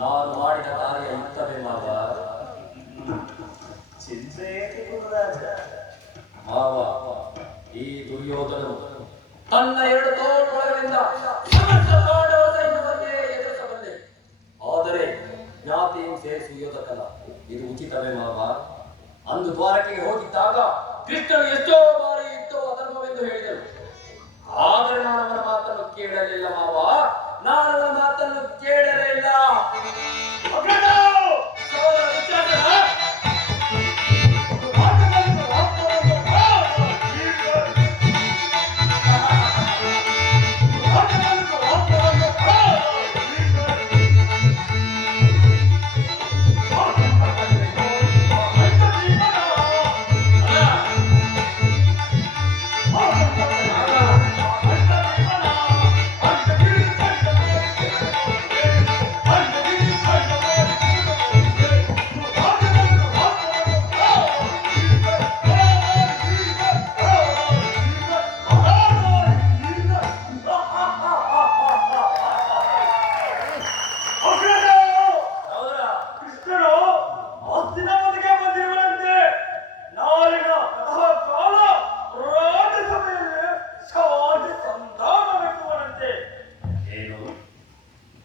ನಾನು ಮಾಡಿದ ಕಾರ್ಯ ಇಂಥವೇ ಮಾವ. ಚಿಂತೆ ಏಕೆ ಗುರುರಾಜ? ಮಾವ, ಈ ದುರ್ಯೋಧನನು ತನ್ನ 2 ತೋಳುಗಳಿಂದ ಸಮಸ್ತ ಪಾಂಡವ ಸೈನ್ಯವನ್ನೇ ಎದುರಿಸಬಲ್ಲೆ. ಆದರೆ ಜ್ಞಾತಿ ಹಿಂಸೆ ಸುಯೋಧಕಲ್ಲ. ಇದು ಉಚಿತವೇ ಮಾವ? ಅಂದು ದ್ವಾರಕ್ಕೆ ಹೋಗಿದ್ದಾಗ ಕೃಷ್ಣನು ಎಷ್ಟೋ ಬಾರಿ ಇತ್ತು ಅಧರ್ಮವೆಂದು ಹೇಳಿದನು. ಆದರೆ ನಾನು ಅವನ ಮಾತನ್ನು ಕೇಳಲಿಲ್ಲ ಮಾವ, ನಾನು ಅವನ ಮಾತನ್ನು ಕೇಳಲಿಲ್ಲ.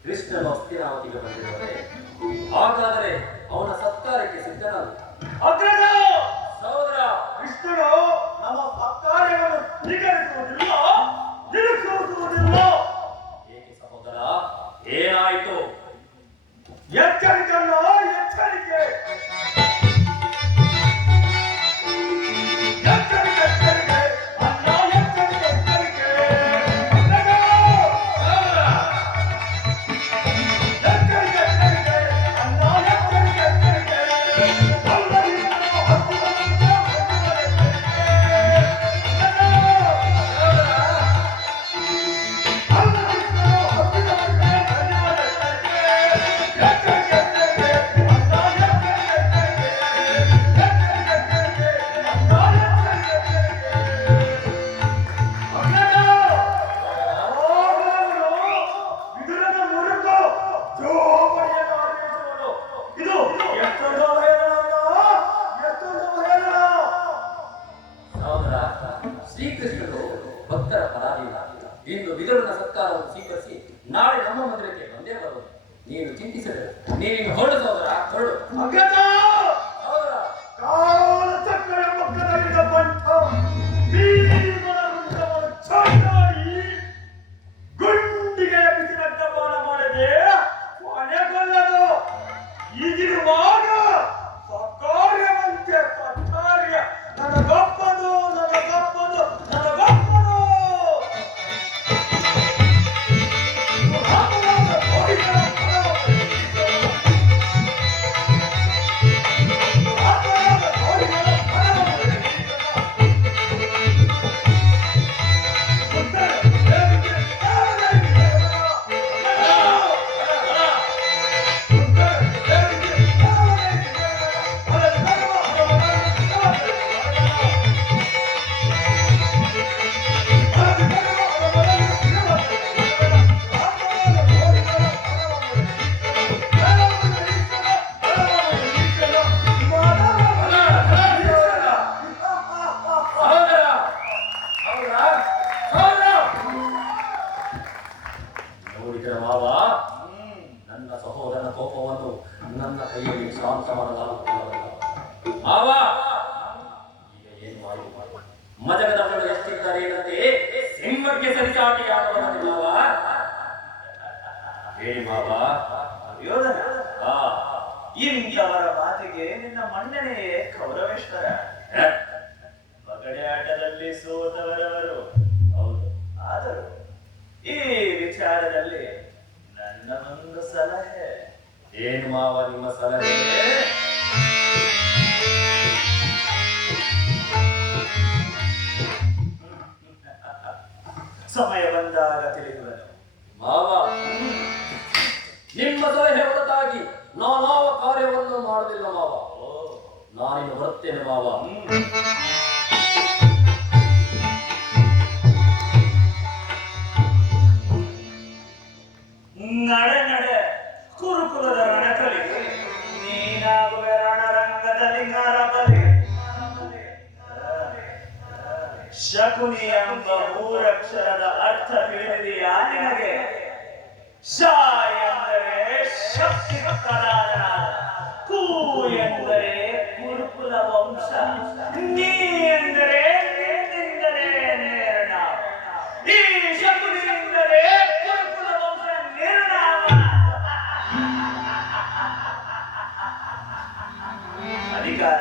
ಕೃಷ್ಣನು ಹಸ್ತಿನಾವತಿಗೆ ಬಂದಿರುವರೆ, ಹಾಗಾದರೆ ಅವನ ಸತ್ಕಾರಕ್ಕೆ ಸಿದ್ಧನಾದ. ಸಹೋದರ, ಕೃಷ್ಣನು ನಮ್ಮ ಸತ್ಕಾರ್ಯವನ್ನು ಸ್ವೀಕರಿಸುವುದಿಲ್ಲ, ನಿರೀಕ್ಷಿಸುವುದಿಲ್ಲ. ಏಕೆ ಸಹೋದರ, ಏನಾಯಿತು? ಎಚ್ಚರಿಕೆ ಎಚ್ಚರಿಕೆ ಶ್ರೀಕೃಷ್ಣನು ಭಕ್ತರ ಪರಾಧೀನ. ಇಂದು ವಿದುರನ ಸತ್ಕಾರವನ್ನು ಸ್ವೀಕರಿಸಿ ನಾಳೆ ನಮ್ಮ ಮಂದಿರಕ್ಕೆ ಬಂದೇ ಬರುವುದು. ನೀನು ಚಿಂತಿಸಬೇಕು. ನೀನು ಹೊರಡು ಸಹೋದರ, ಹೊರಡು. ಸಹೋದರ, ಕಾಲಚಕ್ರ ಮಕ್ಕಳಿಂದ ಬಂಟ ಭೀಮನ ವೃಂದವನ್ನು ಚಾಡಿ ಗುಂಡಿಗೆ ಬಿಸಿನದ್ದ ಬಾಣ ಮಾಡದೆ ಕೊನೆಗೊಲ್ಲದು. ಈಗಿರುವಾಗ ಸಕಾರ್ಯವಂತೆ ಸತ್ಕಾರ್ಯ ನನಗೊಪ್ಪದು ನನಗೊಪ್ಪದು ನನಗೊಪ್ಪದು. ನೋಡಿದರ ಮಾವ, ನನ್ನ ಸಹೋದರನ ಕೋಪವನ್ನು ನನ್ನ ಕೈಯಲ್ಲಿ ಶಾಂತ ಮಾಡಲಾಗುತ್ತಿಲ್ಲ ಮಾವ. ಈಗ ಏನು ಮಾಡುವ? ಮಜಗದವರು ಎಷ್ಟಿದ್ದಾರೆ ಏನಂತೆ ಸಿಂಹಕ್ಕೆ ಸರಿಸಾಟಿಯಾಗಬಾರದು ಮಾವ. ಹೇಳಿ ಮಾವ. ಯೋಧನ, ಆ ಇಂಥವರ ಮಾತಿಗೆ ನಿನ್ನ ಮನ್ನಣೆಯೇ ಕೌರವೇಶ್ವರ. ಪಗಡೆ ಆಟದಲ್ಲಿ ಸೋತವರವರು. ಹೌದು. ಆದರೂ ಈ ವಿಚಾರದಲ್ಲಿ ನನ್ನದೊಂದು ಸಲಹೆ. ಏನು ಮಾವ ನಿಮ್ಮ ಸಲಹೆ? ಸಮಯ ಬಂದಾಗ ತಿಳಿಯುವನು ಮಾವ. ನಿಮ್ಮ ಸಲಹೆ ಹೊರತಾಗಿ ನಾನಾವ ಕಾರ್ಯವನ್ನು ಮಾಡುವುದಿಲ್ಲ ಮಾವ. ನಾನಿನ್ನು ಬರುತ್ತೇನೆ ಮಾವ. ಶಕುನಿ ಎಂಬ ಮೂರಕ್ಷರದ ಅರ್ಥ ತಿಳಿದಿದೆಯಾ ನಿನಗೆ? ಶ ಎಂದರೆ ಶಕ್ತಿ ಪ್ರಧಾನನಾದ, ಕು ಎಂದರೆ ಕುರುಕುಲ ವಂಶ, ನೀ ಎಂದರೆ ನಿನ್ನಿಂದಲೇ ನಿರ್ಣಾಮ. ಈ ಶಕುನಿ ಎಂದರೆ ಕುರುಕುಲ ವಂಶ ನಿರ್ಣಾಮ. ಅಧಿಕಾರ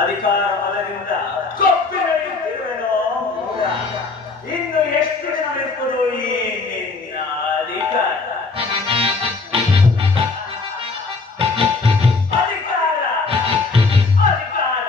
ಅಧಿಕಾರ ಬಲದಿಂದ ಕೊಪ್ಪಿ ನಡೆಯುತ್ತಿರುವೆನೋ ಮೂಢ. ಇನ್ನು ಎಷ್ಟು ದಿನ ಇರ್ಬೋದು ಈ ನಿನ್ನ ಅಧಿಕಾರ? ಅಧಿಕಾರ ಅಧಿಕಾರ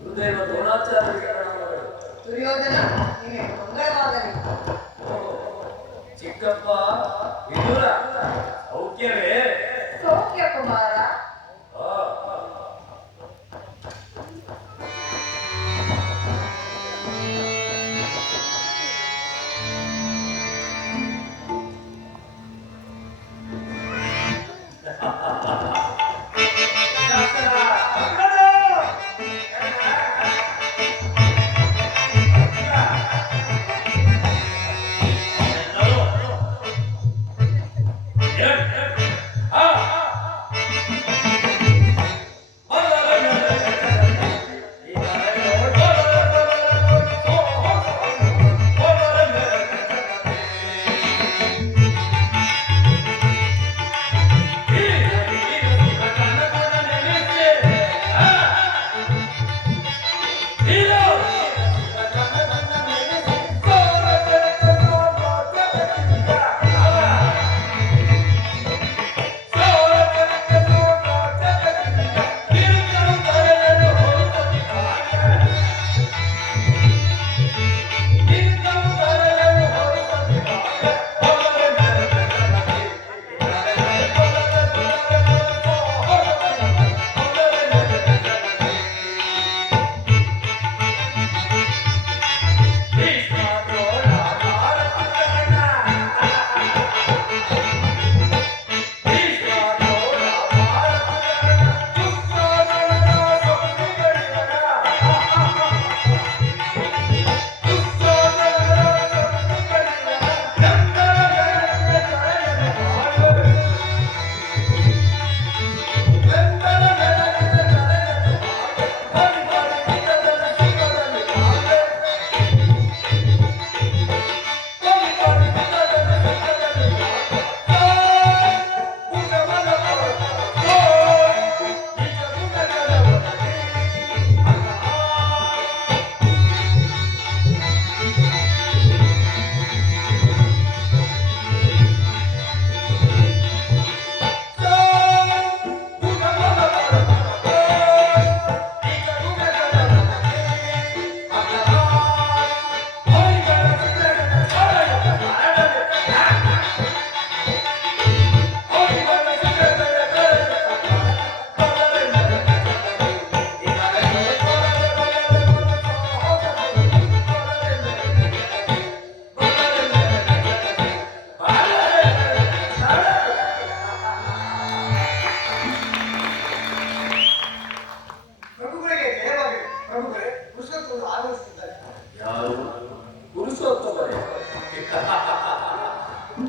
ಗುರುದೇವ ದ್ರೋಣಾಚಾರ್ಯರಿಗೆ ಪ್ರಣಾಮಗಳು. ದುರ್ಯೋಧನ ನಿನಗೆ ಮಂಗಳವಾಗಲಿ. ಚಿಕ್ಕಪ್ಪ ವಿದುರ ಸೌಖ್ಯವೇ? ಸೌಖ್ಯ ಕುಮಾರ. ಆ,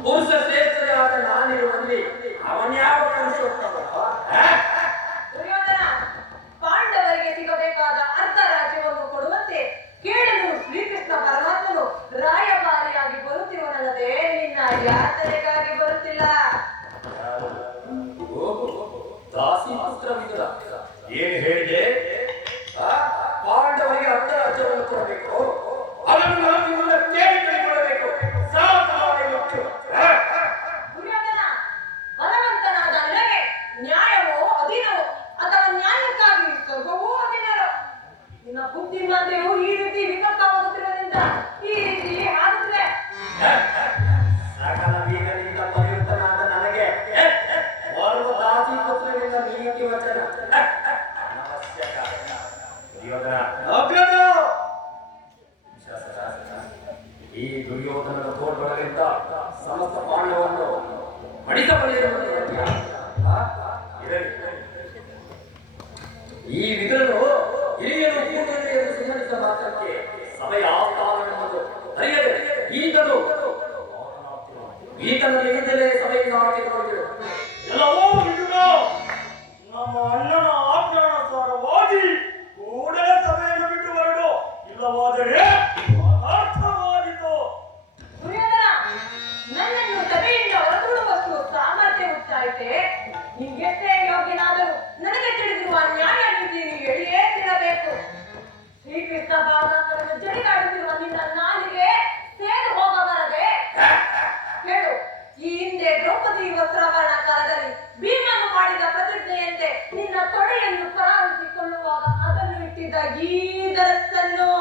ಪುರುಷ ಶ್ರೇಷ್ಠರಾದ ನಾನಿರುವಲ್ಲಿ ಅವನ್ಯಾವ ಪುರುಷೋತ್ತಮ? ದುರ್ಯೋಧನ, ಪಾಂಡವರಿಗೆ ಸಿಗಬೇಕಾದ ಅರ್ಧ ರಾಜ್ಯವನ್ನು ಕೊಡುವಂತೆ ಕೇಳಲು ಶ್ರೀಕೃಷ್ಣ ಪರಮಾತ್ಮನು ರಾಯಭಾರಿಯಾಗಿ ಬರುತ್ತಿರುವನಲ್ಲದೆ ನಿನ್ನ ಯಾತನೆಗಾಗಿ ಬರುತ್ತಿಲ್ಲ. ದಾಸಿ ಪುತ್ರ ವಿದುರ ಏನ್ ಹೇಳಿದೆ? ಪಾಂಡವರಿಗೆ ಅರ್ಧ ರಾಜ್ಯವನ್ನು ಕೊಡಬೇಕು, ಅದನ್ನು ನಾವು ನಿಮ್ಮನ್ನ ಕೇಳಿ ಕೊಡಬೇಕು. ದುರ್ಯೋಧನ, ಬಲವಂತನಾದ ನನಗೆ ನ್ಯಾಯವೋ ಅಧೀನವೋ ಅಥವಾ ನ್ಯಾಯಕ್ಕಾಗಿ ಸ್ವರ್ಗವೋ ಅಧೀನವೋ? ನಿನ್ನ ಬುದ್ಧಿಮಾಂದ್ಯವು ಈ ರೀತಿ ವಿಕಲ್ಪವಾಗುತ್ತಿರುವುದರಿಂದ ಈ ರೀತಿ ಆಗುತ್ತದೆ. ಸಕಲ ಬೀಗದಿಂದ ಪರಿವರ್ತನಾದ ನನಗೆ ಓರ್ವ ದಾಸಿ ಪುತ್ರನಿಂದ ನೀತಿ ವಚನ ಅನವಶ್ಯಕ. ಈ ದುರ್ಯೋಧನನ ತೋಳ್ಗಳಿಂದ ಸಮಸ್ತ ಪಾಂಡವನ್ನು ಈ ವಿದುರನು ಹಿರಿಯನು ಕೂಡಲೇ ಎಂದು ಸುಮ್ಮನಿದ್ದ ಮಾತ್ರಕ್ಕೆ ಸಮಯ ಕಾಲವೆಂಬುದು ಅರಿಯದೆ ಈತನಲ್ಲಿ ಈತಲೇ ಸಭೆಯಿಂದ ಆಚರಿಸಿಕೊಂಡಿರು. ಎಲ್ಲವೂ ವಿದುರ, ನಮ್ಮ ಅಣ್ಣನ ಆಜ್ಞಾನುಸಾರವಾಗಿ ಕೂಡಲೇ ಸಭೆಯನ್ನು ಬಿಟ್ಟು ಹೊರಡು, ಇಲ್ಲವಾದರೆ ಅನರ್ಥವಾದೀತು. ದುರ್ಯೋಧನ, ನನ್ನನ್ನು ಸಭೆಯಿಂದ ಹೊರದೂಡುವಷ್ಟು ಸಾಮರ್ಥ್ಯ ಉಂಟಾಯಿತೆ. ನಿಂಗೆಷ್ಟೇ ಯೋಗ್ಯನಾದರೂ ನನಗೆ ತಿಳಿದಿರುವ ನ್ಯಾಯ ನೀತಿ ನೀವು ಎಳಿಯೇ ತಿರಬೇಕು. ಶ್ರೀಕೃಷ್ಣ ಭಾವನಾಥರನ್ನು ಜಡಿಗಾಡುತ್ತಿರುವ ನಿನ್ನ ನಾಲಿಗೆ ಸೇರು ಹೋಗಬಾರದೆ? ಹೇಳು, ಈ ಹಿಂದೆ ದ್ರೌಪದಿ ವಸ್ತ್ರಾಭರಣ ಕಾಲದಲ್ಲಿ ಭೀಮನು ಮಾಡಿದ ಪ್ರತಿಜ್ಞೆಯಂತೆ ನಿನ್ನ ತೊಡೆಯನ್ನು ಪರಾಮರಿಸಿಕೊಳ್ಳುವಾಗ ಅದನ್ನು ಇಟ್ಟಿದ್ದ ಈ ಧರಸ್ಸನ್ನು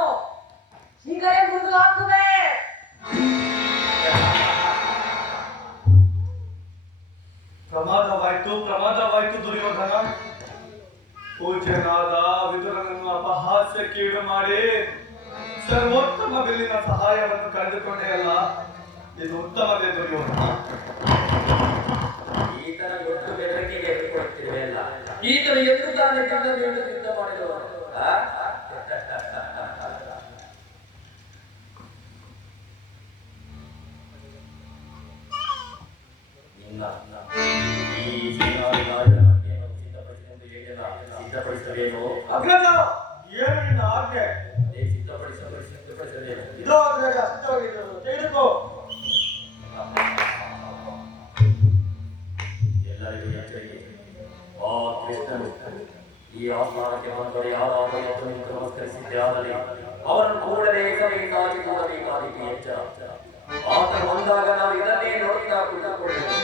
ಈಗಲೇ ಮುರಿದು ಹಾಕುವೆ. ಪ್ರಮಾದವಾಯ್ತು ದುರ್ಯೋಧನ. ಪೂಜ್ಯನಾದ ವಿದುರನನ್ನು ಅಪಹಾಸ್ಯಕ್ಕೀಡು ಮಾಡಿ ಸರ್ವೋತ್ತಮ ಬಿಲ್ಲಿನ ಸಹಾಯವನ್ನು ಕಳೆದುಕೊಂಡೇ ಅಲ್ಲ, ಇದು ಉತ್ತಮವೇ ದುರ್ಯೋಧನ? ಈತನ ಗೊತ್ತು ಬೆದರಿಕೆಗೆ ಎದುರುಕೊಡುತ್ತಿರುವೆ ಅಲ್ಲ, ಈತನು ಎಂದು ತಾನೇ ಯುದ್ಧ ಮಾಡಿದವನು. ಈ ಸಿದ್ಧಪಡಿಸಲೇನು? ಅಗ್ರಜ, ಏನು ನಿನ್ನ ಆಜ್ಞೆ? ಸಿದ್ಧಪಡಿಸಲೇನು? ಇದೋ ಅಗ್ರಜ, ಸಿದ್ಧವಾಗಿದ್ದು ತೆಗೆದುಕೋ. ಎಲ್ಲರಿಗೂ ಎಚ್ಚರಿಕೆ. ಆ ಕೃಷ್ಣನು ಈ ಆಸ್ಥಾನಕ್ಕೆ ಬಂದರೆ ಯಾರಾದರೂ ಎದ್ದು ನಿಂತು ನಮಸ್ಕರಿಸಿದ್ದೇ ಆಗಲಿ ಅವರನ್ನು ಕೂಡಲೇ ಸಭೆಯಿಂದ ಆಚೆ ನೋಡಬೇಕಾದೀತು ಎಚ್ಚರ. ಆತನು ಬಂದಾಗ ನಾವು ಇದನ್ನೇ ನೋಡುತ್ತಾ ಕುಳಿತುಕೊಳ್ಳಬೇಕು.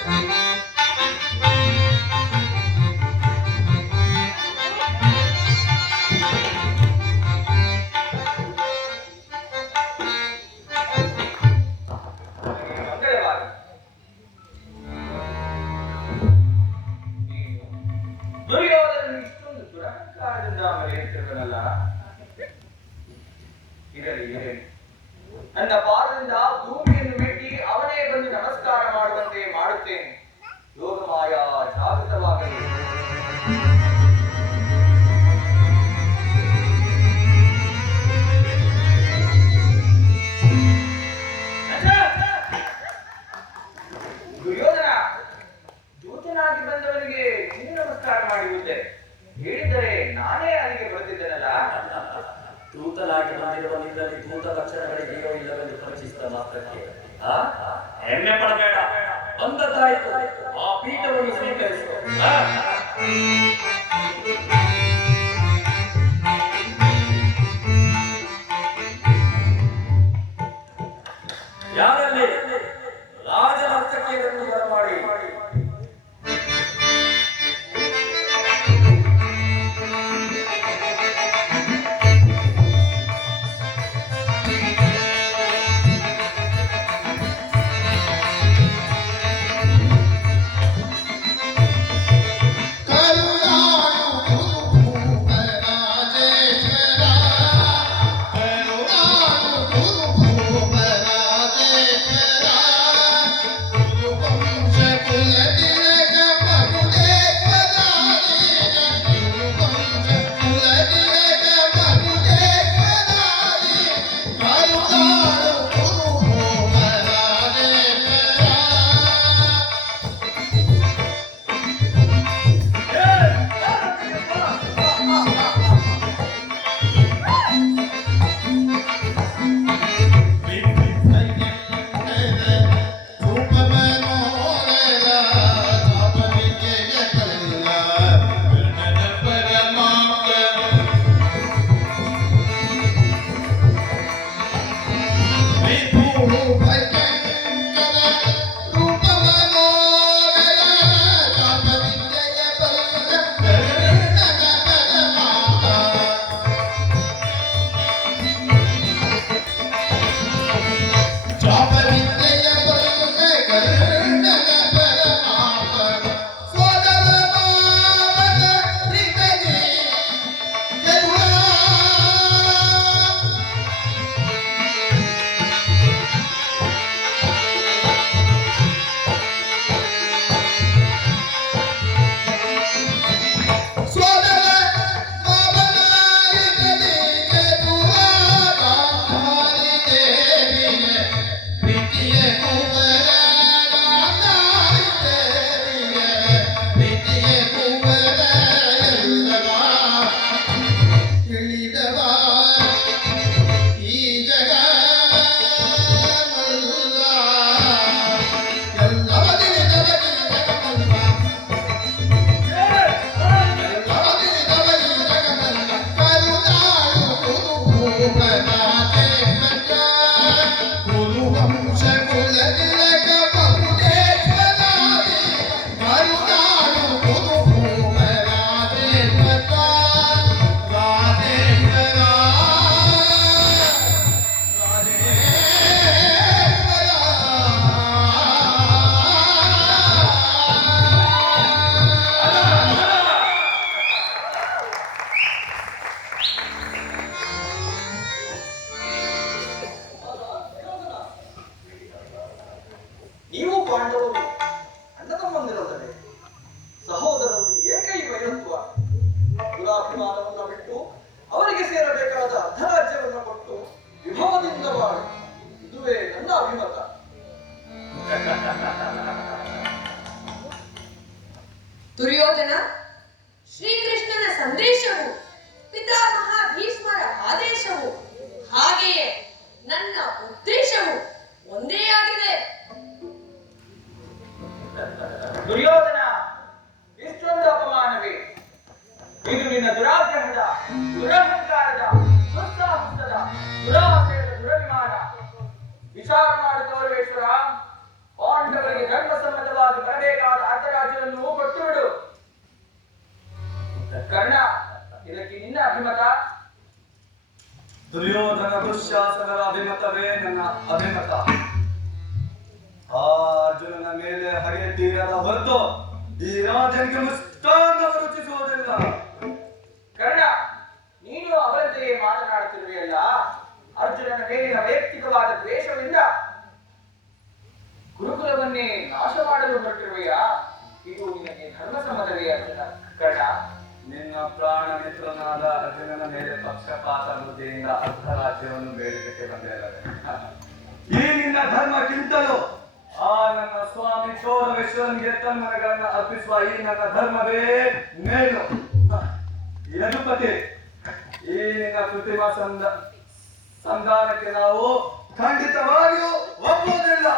ದುರ್ಯೋಧನನು ಇಷ್ಟೊಂದು ದುರಹಂಕಾರದಿಂದ ಮೆರೆಯುತ್ತಿರುವನಲ್ಲ. ಇರಲಿ ಇರಲಿ, ನನ್ನ ಪಾದದಿಂದ ಭೂಮಿಯನ್ನು ಮೆಟ್ಟಿ ಅವನೇ ಬಂದು ನಮಸ್ಕಾರ ಮಾಡುವಂತೆ ಮಾಡುತ್ತೇನೆ. ಯೋಗಮಾಯ ಜಾಗೃತವಾಗಲಿ. ದುರ್ಯೋಧನ, ದೂತನಾಗಿ ಬಂದವನಿಗೆ ನೀನು ನಮಸ್ಕಾರ ಮಾಡಿರುವುದೇ ಹೇಳಿದರೆ ನಾನೇ ಅಲ್ಲಿಗೆ ಬರುತ್ತಿದ್ದೇನಲ್ಲ. ದೂತನಾಗಿ ಬಂದಿರುವ ನಿನ್ನಲ್ಲಿ ದೂತ ಲಕ್ಷಣಗಳಿದೆಯೋ ಇಲ್ಲವೆಂದು ಪರೀಕ್ಷಿಸಿದ ಮಾತ್ರಕ್ಕೆ ಹೆಮ್ಮೆ ಪಡಬೇಡ. ಬಂದದ್ದಾಯಿತು, ಆ ಪೀಠವನ್ನು ಸ್ವೀಕರಿಸು. ಯಾರಲ್ಲಿ ರಾಜಹಸ್ತಕ್ಕೆ ಬರಮಾಡಿ ಕರುಣ ಪಾಂಡವರು ಅಣ್ಣ ತಮ್ಮಂದಿರಲ್ಲವೇ? ಸಹೋದರರು ಏಕೆ ಈ ವೈರತ್ವ? ದುರಾಭಿಮಾನವನ್ನು ಬಿಟ್ಟು ಅವರಿಗೆ ಸೇರಬೇಕಾದ ಅರ್ಧರಾಜ್ಯವನ್ನು ಕೊಟ್ಟು ವಿಭವದಿಂದ ಬಾಳು, ಇದುವೇ ನನ್ನ ಅಭಿಮತ. ದುರ್ಯೋಧನ, ಶ್ರೀಕೃಷ್ಣನ ಸಂದೇಶವು ಪಿತಾಮಹ ಭೀಷ್ಮರ ಆದೇಶವು ಹಾಗೆಯೇ ನನ್ನ ಉದ್ದೇಶವು ಒಂದೇ ಆಗಿದೆ. ದುರ್ಯೋಧನ, ಇಷ್ಟೊಂದು ಅಪಮಾನವೇ? ಇದು ನಿನ್ನ ದುರಾಗ್ರಹದ, ದುರಹಂಕಾರದ, ದುಸ್ಸಾಹಸದ, ದುರಾಸೆಯ ದುರಭಿಮಾನ. ವಿಚಾರ ಮಾಡು ಗೌರವೇಶ್ವರ, ಪಾಂಡವರಿಗೆ ಧರ್ಮಸಮ್ಮತವಾಗಿ ಬರಬೇಕಾದ ಅರ್ಧರಾಜ್ಯವನ್ನು ಕೊಟ್ಟು ಬಿಡು. ಕರ್ಣ, ಇದಕ್ಕೆ ನಿನ್ನ ಅಭಿಮತ? ದುರ್ಯೋಧನ ದುಶ್ಯಾಸನರ ಅಭಿಮತವೇ ನನ್ನ ಅಭಿಮತ. ಆ ಅರ್ಜುನನ ಮೇಲೆ ಹರಿಯ ತೀರದ ಹೊರತು ಈ ರಾಜನಿಗೆ ಮುಷ್ಟಾಂಗವನ್ನು ರುಚಿಸುವುದಿಲ್ಲ. ಕರ್ಣ, ನೀನು ಅವರಂತೆಯೇ ಮಾತನಾಡುತ್ತಿರುವೆಯಲ್ಲ. ಅರ್ಜುನನ ಮೇಲಿನ ವೈಯಕ್ತಿಕವಾದ ದ್ವೇಷವಿಂದ ಗುರುಕುಲವನ್ನೇ ನಾಶ ಮಾಡಲು ಹೊರಟಿರುವೆಯಾ? ಇದು ನಿನಗೆ ಧರ್ಮಸಮ್ಮತವೇ ಅರ್ಜುನ? ಕರ್ಣ, ನಿನ್ನ ಪ್ರಾಣ ಮಿತ್ರನಾದ ಅರ್ಜುನನ ಮೇಲೆ ಪಕ್ಷಪಾತ ಬುದ್ಧಿಯಿಂದ ಅರ್ಧ ರಾಜ್ಯವನ್ನು ಬೇಡಿಕೆ ಬಂದಿರಲಿಲ್ಲ. ಈ ನಿನ್ನ ಧರ್ಮಕ್ಕಿಂತಲೂ ಆ ನನ್ನ ಸ್ವಾಮಿ ಚೋರವೇಶ್ವರನಿಗೆ ತನ್ಮನಗಳನ್ನು ಅರ್ಪಿಸುವ ಈ ನನ್ನ ಧರ್ಮವೇ ಮೇಲು. ಯದುಪತಿ, ಈ ನಿನ್ನ ಕೃತ್ರಿಮ ಸಂಧಾನಕ್ಕೆ ನಾವು ಖಂಡಿತವಾಗಿಯೂ ಒಪ್ಪುವುದಿಲ್ಲ.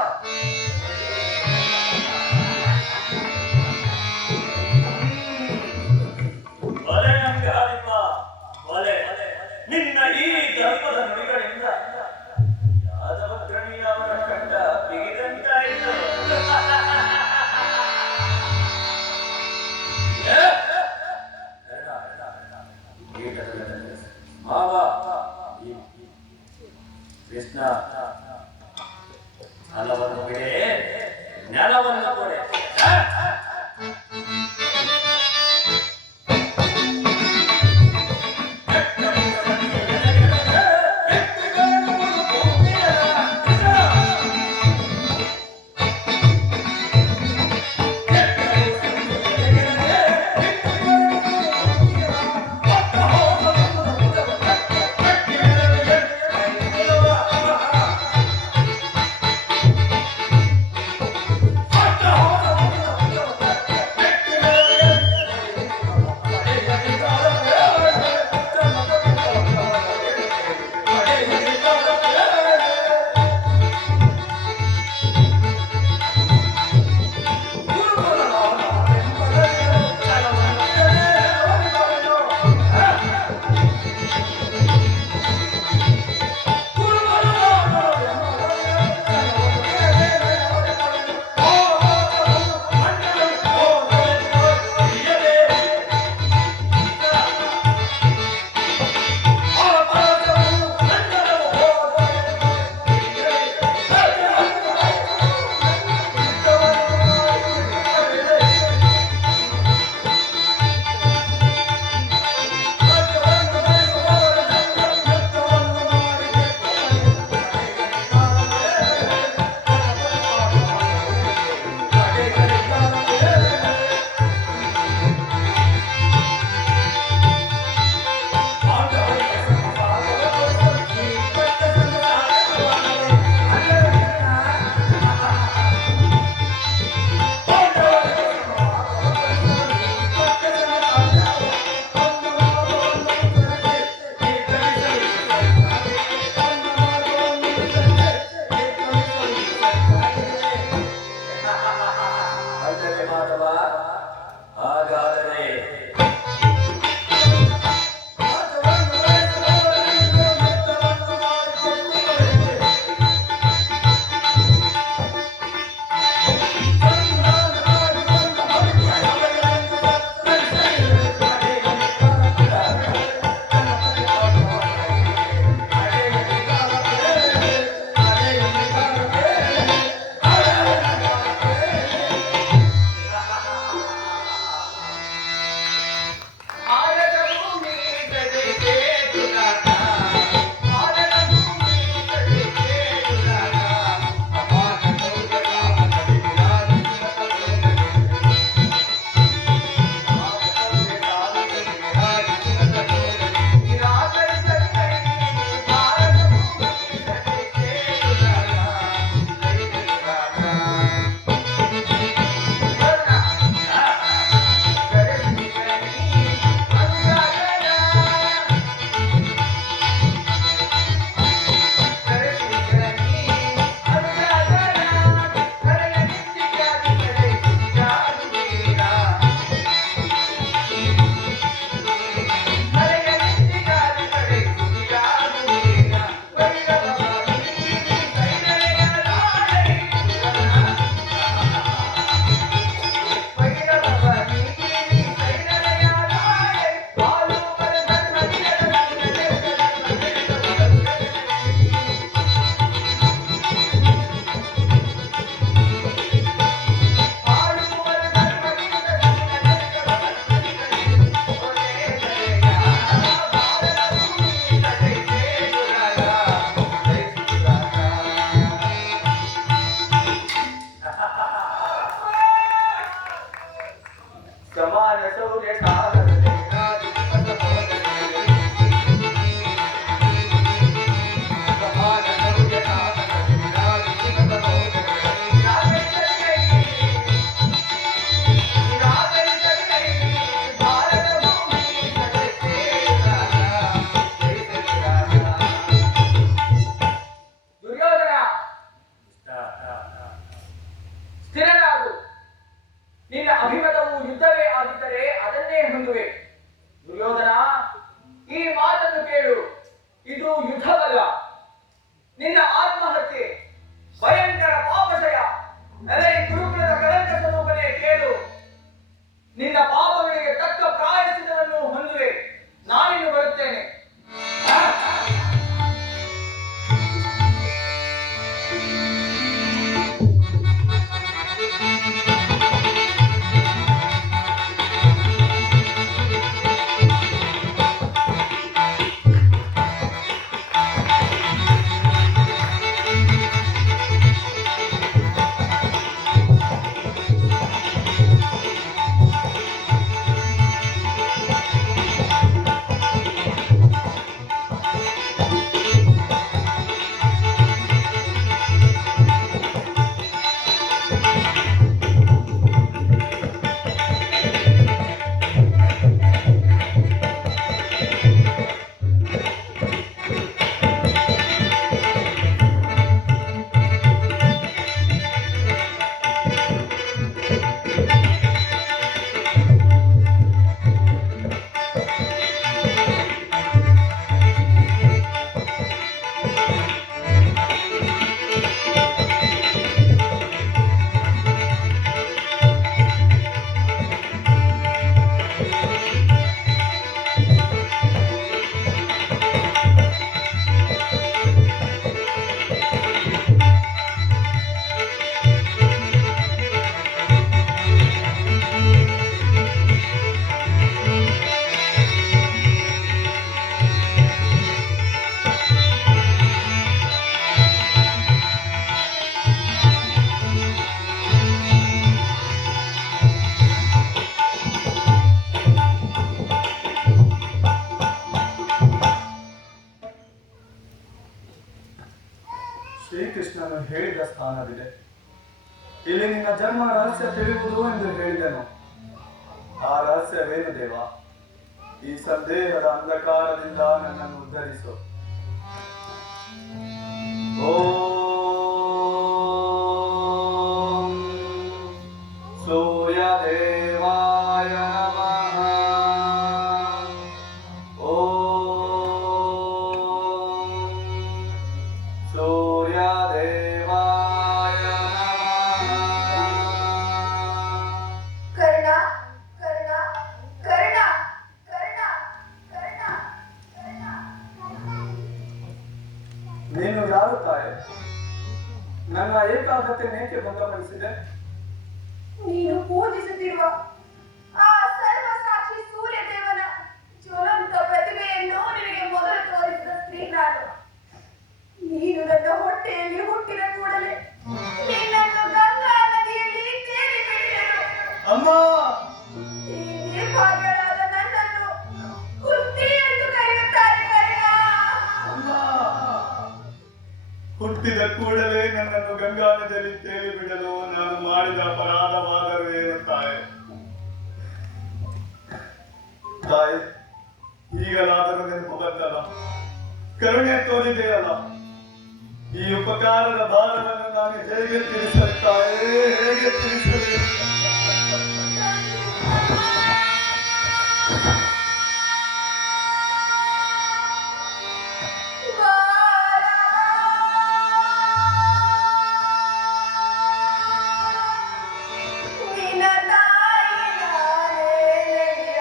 ನಿನ್ನ ಈ ಧರ್ಮದ ನುಡಿಗಳಿಂದ ಯಾದವಗ್ರಣಿ ಅವರ ಕಂಡ ಬಿಗಿದಂತಾಯಿತು. ಕೃಷ್ಣ, ಹಲವನ್ನು ಬಿಡೆ, ಜ್ಞಾನವನ್ನು ಕೊಡೆ. ಸೌರ್ಯ ಸಾಗರದಲ್ಲಿ ರಾಜಕೀಯ ಸಮಾನ ಸೌರ್ಯ ಸಾಗರದಲ್ಲಿ ರಾಜಕೀಯ ಭಾರತ ಭೂಮಿ ದುರ್ಯೋಧನ ಸ್ಥಿರನಾಗು. ನಿನ್ನ ಅಭಿಮತವು ಯುದ್ಧವೇ ಆಗಿದ್ದರೆ ಅದನ್ನೇ ಹೊಂದುವೆ. ದುರ್ಯೋಧನ, ಈ ಮಾತನ್ನು ಕೇಳು, ಇದು ಯುದ್ಧವಲ್ಲ, ನಿನ್ನ ಆತ್ಮಹತ್ಯೆ, ಭಯಂಕರ ಪಾಪಶಯ. ಎಲೆ ಗುರುಕುಲದ ಕಳಂಕ ಸ್ವರೂಪನೇ ಕೇಳು, ನಿನ್ನ ಪಾಪಗಳಿಗೆ ತಕ್ಕ ಪ್ರಾಯಶ್ಚಿತ್ತವನ್ನು ಹೊಂದುವೆ. ನಾನಿನ್ನು ಬರುತ್ತೇನೆ. ಶ್ರೀಕೃಷ್ಣನು ಹೇಳಿದ ಸ್ಥಾನವಿದೆ. ಇಲ್ಲಿ ನಿನ್ನ ಜನ್ಮ ರಹಸ್ಯ ತಿಳಿಯುವುದು ಎಂದು ಹೇಳಿದನು. ಆ ರಹಸ್ಯವೇನು ದೇವ? ಈ ಸಂದೇಹದ ಅಂಧಕಾರದಿಂದ ನನ್ನನ್ನು ಉದ್ಧರಿಸು. ಓಂ ಸೂರ್ಯ ದೇವಾಯ ನಮಃ. ಸೂರ್ಯ ದೇವಾಯ ಕರ್ಣ ಕರ್ಣ ಕರ್ಣ ಕರ್ಣ ಕರ್ಣ ಕರ್ಣ. ನೀನು ಯಾರು ತಾಯಿ? ನನ್ನ ಏಕಾಗ್ರತೆ ಏಕೆ ಭಂಗಪಡಿಸಿದೆ? ನೀನು ಪೂಜಿಸುತ್ತಿರುವ ಆ ಸರ್ವಸಾಕ್ಷಿ ಸೂರ್ಯದೇವನ ಜ್ವಲಂತ ಪ್ರತಿಭೆಯನ್ನು ನಿನಗೆ ಮೊದಲು ತೋರಿಸಿದ ಸ್ತ್ರೀ ನಾನು. ನೀನು ನನ್ನ ಹೊಟ್ಟೆಯಲ್ಲಿ ಹುಟ್ಟಿದ ಕೂಡಲೇ ನಿನ್ನನ್ನು ಗಂಗಾ ನದಿಯಲ್ಲಿ ತೇಲಿ ಬಿಟ್ಟೆನು. ಅಮ್ಮ, ಈ ನಿರ್ಭಾಗ್ಯರಾದ ನನ್ನನ್ನು ಕುಂತಿ ಎಂದು ಕರೆಯುತ್ತಾರೆ ಕರ್ಣ. ಅಮ್ಮ, ಹುಟ್ಟಿದ ಕೂಡಲೇ ನನ್ನನ್ನು ಗಂಗಾ ನದಿಯಲ್ಲಿ ತೇಲಿ ಬಿಡಲು ನಾನು ಮಾಡಿದ ಅಪರಾಧವಾದರೇನು ತಾಯಿ? ತಾಯಿ, ಈಗಲಾದರೂ ನೆನಪು ಬಂತಲ್ಲ, ಕರುಣೆ ತೋರಿದೆಯಲ್ಲ, ಈ ಉಪಕಾರದ ಭಾರವನ್ನು ನಾನು ಹೇಗೆ ತಿಳಿಸಲಿ ತಾಯೇ, ಹೇಗೆ ತಿಳಿಸಲಿ? ನಿನ್ನ ತಾಯಿ ನಾನೇನಯ್ಯ,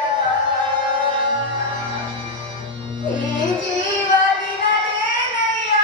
ಈ ಜೀವ ನಿನ್ನದೇನಯ್ಯ.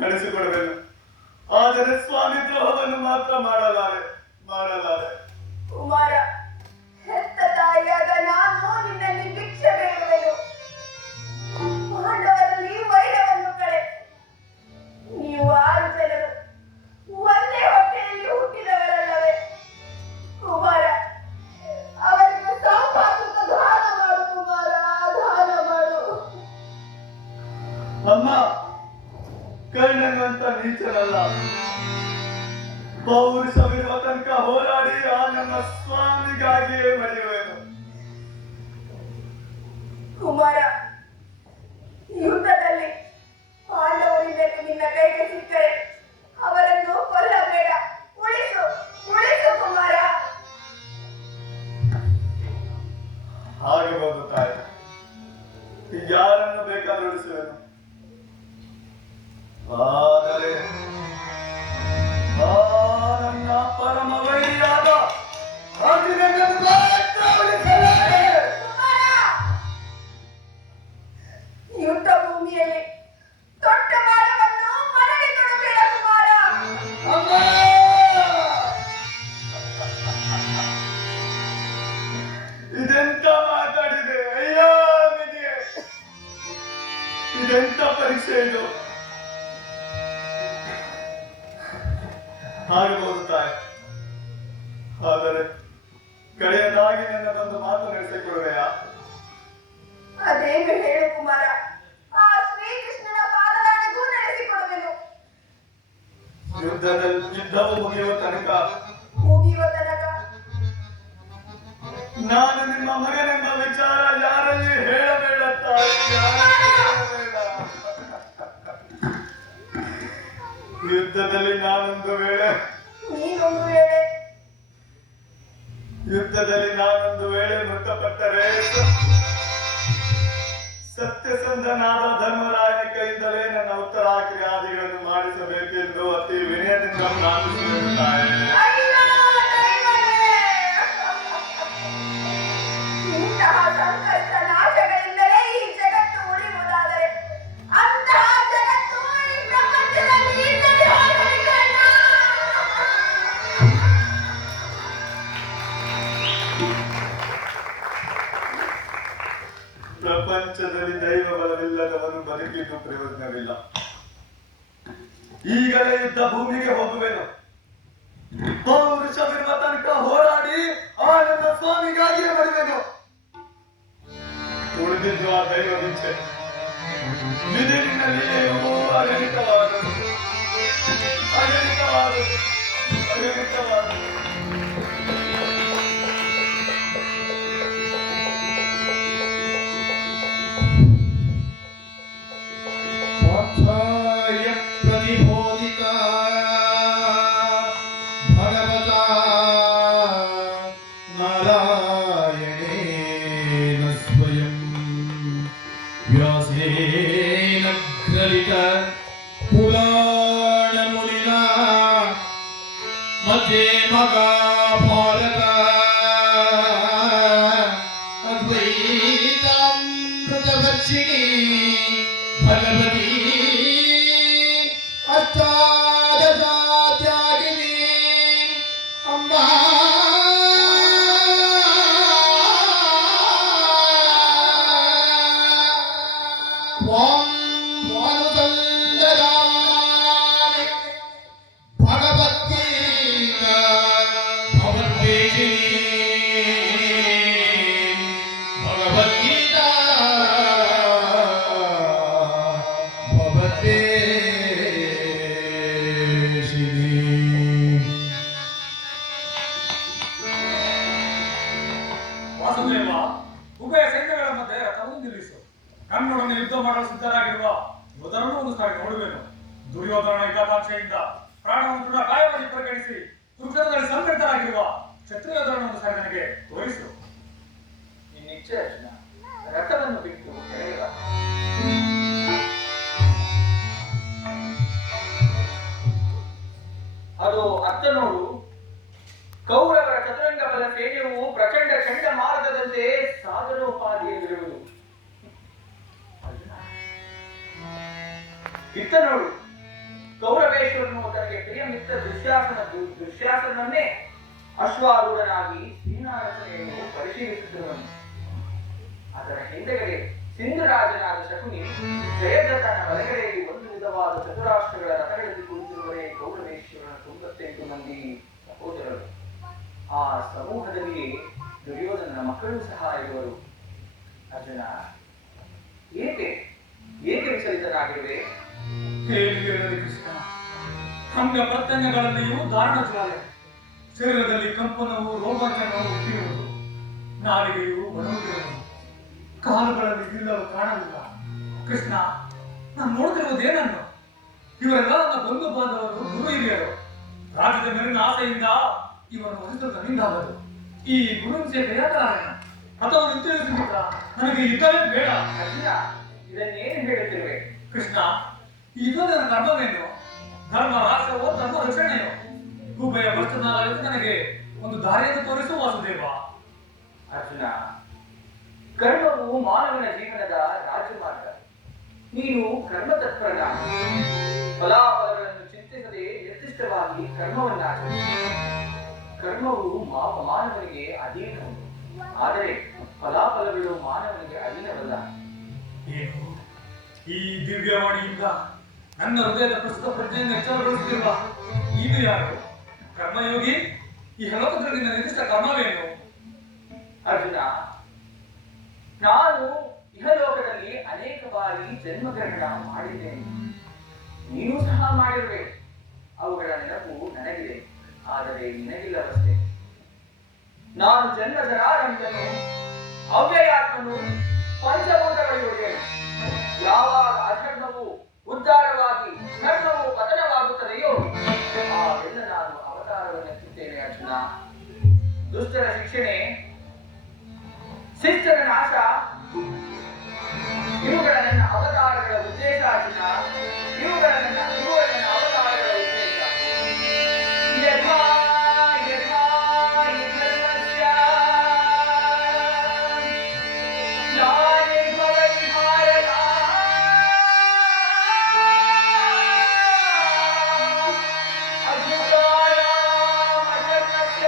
ನಡೆಸಿಕೊಡಬೇಕು. ಆದರೆ ಸ್ವಾಮಿ ದ್ರೋಹವನ್ನು ಮಾತ್ರ ಮಾಡಲಾರೆ. ಕುಮಾರ, ಹೆತ್ತ ತಾಯಿಯಾದ ನಾನು ನಿನ್ನಲ್ಲಿ ಭಿಕ್ಷೆ ಬೇಡುವೆನು. ಪಾಂಡವರಲ್ಲಿ ವೈರವನ್ನು ಕಳೆ. ನೀವು 6 ಜನರು ಒಂದೇ ಹೊಟ್ಟೆಯಲ್ಲಿ ಹುಟ್ಟಿದವರಲ್ಲವೇ? ಕುಮಾರ, ಅವರಿಗೆ ಸಂಪಾದಿತ ದಾನ ಮಾಡು ಕುಮಾರ, ದಾನ ಮಾಡು. ಅಮ್ಮ, ಕರ್ಣನಂತ ನೀಚನಲ್ಲ. ಪೌರುಷವಿರುವ ತನಕ ಹೋರಾಡಿ ಆ ನನ್ನ ಸ್ವಾಮಿಗಾಗಿಯೇ ಮರೆಯುವೆನು. ಕುಮಾರ, ಯುದ್ಧದಲ್ಲಿ ಪಾಂಡವರಿಂದಲೇ ನಿನ್ನ ಕೈಗೆ ಸಿಕ್ಕರೆ ಅವರನ್ನು ಕೊಲ್ಲಬೇಡ. ಉಳಿಸು ಕುಮಾರ. ಆಗಬಹುದು ತಾಯಿ, ಯಾರನ್ನು ಬೇಕಾದ್ರೂ ಉಳಿಸುವೆನು. ಆದರೆ ನನ್ನ ಪರಮ ವೈರಿಯಾದ ಅರ್ಜುನನನ್ನು ಮಾತ್ರ ಉಳಿಸಲಾರೆ. ಯುದ್ಧ ಭೂಮಿಯಲ್ಲಿ ದೊಡ್ಡ ಬಾಣವನ್ನು ಮನೆಗೆ ಕೊಡಬೇಡ ಕುಮಾರ. ಅಮ್ಮ, ಇದೆಂತ ಮಾತಾಡಿದೆ ಅಯ್ಯೋ ವಿಧಿಯೇ, ಇದೆಂತ ಪರೀಕ್ಷೆ ಇದು. ಆಗಬಹುದು ತಾಯಿ, ಆದರೆ ಕಡೆಯದಾಗಿ ನನ್ನದೊಂದು ಮಾತು ನಡೆಸಿಕೊಡುವೆಯಾ? ಅದೇನು ಹೇಳು ಕುಮಾರ. ಆ ಶ್ರೀಕೃಷ್ಣನ ಪಾದದಾಣೆಗೂ ನಡೆಸಿಕೊಡುವೆನು. ಯುದ್ಧವು ಮುಗಿಯುವ ತನಕ ನಾನು ನಿಮ್ಮ ಮಗನೆಂಬ ವಿಚಾರ ಯಾರಲ್ಲಿ ಹೇಳಬೇಡ ತಾಯಿ, ಯಾರಲ್ಲಿ ಹೇಳಬೇಡ. ಯುದ್ಧದಲ್ಲಿ ನಾನೊಂದು ವೇಳೆ ಮೃತಪಟ್ಟರೆ ಸತ್ಯಸಂಧನಾದ ಧರ್ಮರಾಯನ ಕೈಯಿಂದಲೇ ನನ್ನ ಉತ್ತರಾಕ್ರಿಯಾದಿಗಳನ್ನು ಮಾಡಿಸಬೇಕೆಂದು ಅತಿ ವಿನಯದಿಂದ ಪ್ರಾರ್ಥಿಸುತ್ತಾರೆ. ಇಂತಹ ಸಂಕಷ್ಟ ನಾಶಗಳಿಂದಲೇ ಈ ಜಗತ್ತು ಉಳಿಯುವುದಾದರೆ ಅಂತಹ ಜಗತ್ತು ಈ ಪ್ರಪಂಚದಲ್ಲಿ ಇಲ್ಲದೆ ಹೋಗಲಿಲ್ಲ. ಪ್ರಪಂಚದಲ್ಲಿ ದೈವ ಬಲವಿಲ್ಲದವನು ಬದುಕಿದ್ದು ಪ್ರಯೋಜನವಿಲ್ಲ. ಈಗಲೇ ಯುದ್ಧ ಭೂಮಿಗೆ ಹೋಗುವೆನು. ಪೌರುಷವಿರುವ ತನಕ ಹೋರಾಡಿ ಆ ನನ್ನ ಸ್ವಾಮಿಗಾಗಿಯೇ ಬರುವೆನು. ಉಳಿದಿದ್ದು ಆ ದೈವ ವಿಚ್ಛೆ. ನಿನ್ನ ಲೀಲೆಯೂ ಅಗಣಿತವಾದದು. ವಾತ್ಸಾಯ ಪ್ರತಿಬೋಧಿತ ಭಗವತಾ ನಾರಾಯಣೇನ ಸ್ವಯಂ ವ್ಯಾಸೇನ ಗ್ರಲಿತ ಪುರಾಣ ಮುನಿನಾ ಮಧ್ಯೆ ಮಹಾಭಾರತ ಅದ್ವೈತಾಮೃತವರ್ಷಿಣಿ ಭಗವತಿ ಅಷ್ಟಾದಶಾಧ್ಯಾಯಿನಿ ಅಂಬಾ ತ್ವಾಂ ಅನುಸಂಧಾಮಿ ಭಗವದ್ಗೀತಾ ಭಗವದ್ವೇಷಿಣಿ ಭಗವದ್ಗೀತಾ ವಾಸುದೇವ, ಉಭಯ ಸೈನ್ಯಗಳ ಮಧ್ಯೆ ರಥವನ್ನು ನಿಲ್ಲಿಸು. ನನ್ನೊಡನೆ ಯುದ್ಧ ಮಾಡಲು ಸಿದ್ಧರಾಗಿರುವ ಯೋಧರನ್ನು ಒಂದು ಸಾರಿ ನೋಡುವೆನು. ದುರ್ಯೋಧನ ಯುದ್ಧಾಕಾಂಕ್ಷೆಯಿಂದ ಪ್ರಾಣವನ್ನು ದೃಢ ಕಾಯವಾಗಿ ಪರಿಗಣಿಸಿ ದುರ್ಗದಲ್ಲಿ ಸಂಕಟರಾಗಿರುವ ಕ್ಷತ್ರಿಯೋಧರನ್ನು ಒಂದು ಸಾರಿ ನನಗೆ ತೋರಿಸು. ನಿಶ್ಚಯ ರಥವನ್ನು ಬಿಟ್ಟು ಕೆಳಗೆ ಬಾ. ಅದು ಅತ್ತ ನೋಡು. ಕೌರವರ ಚತುರಂಗ ಬಲ ಸೇನೆಯು ಪ್ರಚಂಡ ಚಂಡಮಾರುತದಂತೆ ಸಾಧನೋಪಾದಿಯಲ್ಲಿರುವುದು. ಇತ್ತ ನೋಡು. ಕೌರವೇಶ್ವರನು ತನಗೆ ಪ್ರಿಯಮಿತ್ತ ದುಶ್ಯಾಸನನ್ನೇ ಅಶ್ವಾರೂಢನಾಗಿ ಸೀನಾರಚನೆಯನ್ನು ಪರಿಶೀಲಿಸುತ್ತಿರುವನು. ಅದರ ಹಿಂದೆಗಡೆ ಸಿಂಧುರಾಜನಾದ ಶಕುನಿ ಜಯದ್ರಥನ ಬಲಗಡೆಯಲ್ಲಿ ಒಂದು ವಿಧವಾದ ಚತುರಾಷ್ಟ್ರಗಳ ರಥಗಳಲ್ಲಿ ಕುಳಿತಿರುವರೇ ಕೌರವೇಶ್ವರನ 98 ಮಂದಿ ಸಹೋದರರು. ಆ ಸಮೂಹದಲ್ಲಿ ದುರ್ಯೋಧನನ ಮಕ್ಕಳು ಸಹ ಇರುವರು. ಅರ್ಜುನ, ಏಕೆ ವಿಚಲಿತನಾಗಿರುವೆ? ಹೇಳಿ ಕೃಷ್ಣ, ಅಂಗ ಪ್ರತ್ಯಂಗಗಳಲ್ಲಿಯೂ ದಾರುಣ ಜ್ವಾಲೆ, ಶರೀರದಲ್ಲಿ ಕಂಪನವು ರೋಮಾಂಚನವು ಹುಟ್ಟಿರುವುದು, ನಾಲಿಗೆಯು ಒಣಗುತ್ತಿರುವುದು, ಕಾಲುಗಳಲ್ಲಿ ನಿಲ್ಲಲು ಕಾಣಲಿಲ್ಲ. ಕೃಷ್ಣ, ನಾನು ನೋಡುತ್ತಿರುವುದೇನನ್ನು? ಇವರೆಲ್ಲ ನನ್ನ ಬಂಧು ಬಾಂಧವರು, ಗುರು ಹಿರಿಯರು. ರಾಜ್ಯದ ಮೇಲಿನ ಆಸೆಯಿಂದ ಇವರನ್ನು ವಹಿಸಲು ನನ್ನಿಂದಾಗದು. ಈ ಗುರುಂಸೆ ಬೇಡಲಾರೆನ ಅಥವಾ ನಿಂತಿರುವುದಕ್ಕಿಂತ ನನಗೆ ಯುದ್ಧವೇ ಬೇಡ. ಅರ್ಜುನ, ಇದನ್ನೇನು ಹೇಳುತ್ತಿರುವೆ? ಕೃಷ್ಣ, ಇದು ನನ್ನ ಕರ್ಮವೇನು? ಧರ್ಮ ರಾಷ್ಟ್ರವೋ ಧರ್ಮ ರಕ್ಷಣೆಯೋ? ಉಭಯ ಭ್ರಷ್ಟನಾಗಲು ನನಗೆ ಒಂದು ದಾರಿಯನ್ನು ತೋರಿಸುವ ವಾಸುದೇವ. ಅರ್ಜುನ, ಕರ್ಮವು ಮಾನವನ ಜೀವನದ ರಾಜಮಾರ್ಗ. ನೀನು ಕರ್ಮತತ್ಪರನ. ಫಲಾಫಲಗಳನ್ನು ಚಿಂತಿಸದೆ ನಿರ್ದಿಷ್ಟವಾಗಿ ಕರ್ಮವನ್ನಾಚರಿಸಿ. ಕರ್ಮವು ಮಾನವನಿಗೆ ಅಧೀನವು, ಆದರೆ ಫಲಾಫಲಗಳು ಮಾನವನಿಗೆ ಅಧೀನವಲ್ಲ. ಏನು ಈ ದಿವ್ಯವಾಣಿಯಿಂದ ನನ್ನ ಹೃದಯದ ಪ್ರಸ್ತುತ ಪ್ರಜ್ಞೆಯನ್ನು ಎಚ್ಚರಗೊಳಿಸುತ್ತಿರುವ ಈಗ ಯಾರು? ಕರ್ಮಯೋಗಿ, ಈ ಲೋಕದಲ್ಲಿ ನಿನ್ನ ನಿರ್ದಿಷ್ಟ ಕರ್ಮವೇನು? ಅರ್ಜುನ, ನಾನು ಇಹಲೋಕದಲ್ಲಿ ಅನೇಕ ಬಾರಿ ಜನ್ಮಗ್ರಹಣ ಮಾಡಿದ್ದೇನೆ. ನೀನು ಸಹ ಮಾಡಿರುವೆ. ಅವುಗಳ ನೆನಪು ನನಗಿದೆ, ಆದರೆ ನಿನಗಿಲ್ಲವಷ್ಟೇ. ನಾನು ಜನ್ಮಜರಾರಂಭನು, ಅವ್ಯಯಾತ್ಮನು, ಪಂಚಭೂತಗಳಿರುವೆನು. ಯಾವಾಗ ಅಧರ್ಮವು ಉದ್ಧಾರವಾಗಿ ಧರ್ಮವು ಪತನವಾಗುತ್ತದೆಯೋ ಆಗೆಲ್ಲ ನಾನು ಅವತಾರವನ್ನೆತ್ತುತ್ತೇನೆ. ಅರ್ಜುನ, ದುಷ್ಟರ ಶಿಕ್ಷಣೆ, ಶಿಷ್ಟರ ನಾಶ, ಇವುಗಳ ನನ್ನ ಅವತಾರಗಳ ಉದ್ದೇಶ. ಅರ್ಜುನ, ಇವುಗಳ ನನ್ನ ಅವತಾರಗಳ ಉದ್ದೇಶ. ಯಥಾ ಯಥಾ ಧರ್ಮಸ್ಯ ಗ್ಲಾನಿರ್ಭವತಿ ಭಾರತ ಅಭ್ಯುದಯಾಮ್ ಅಧರ್ಮಸ್ಯ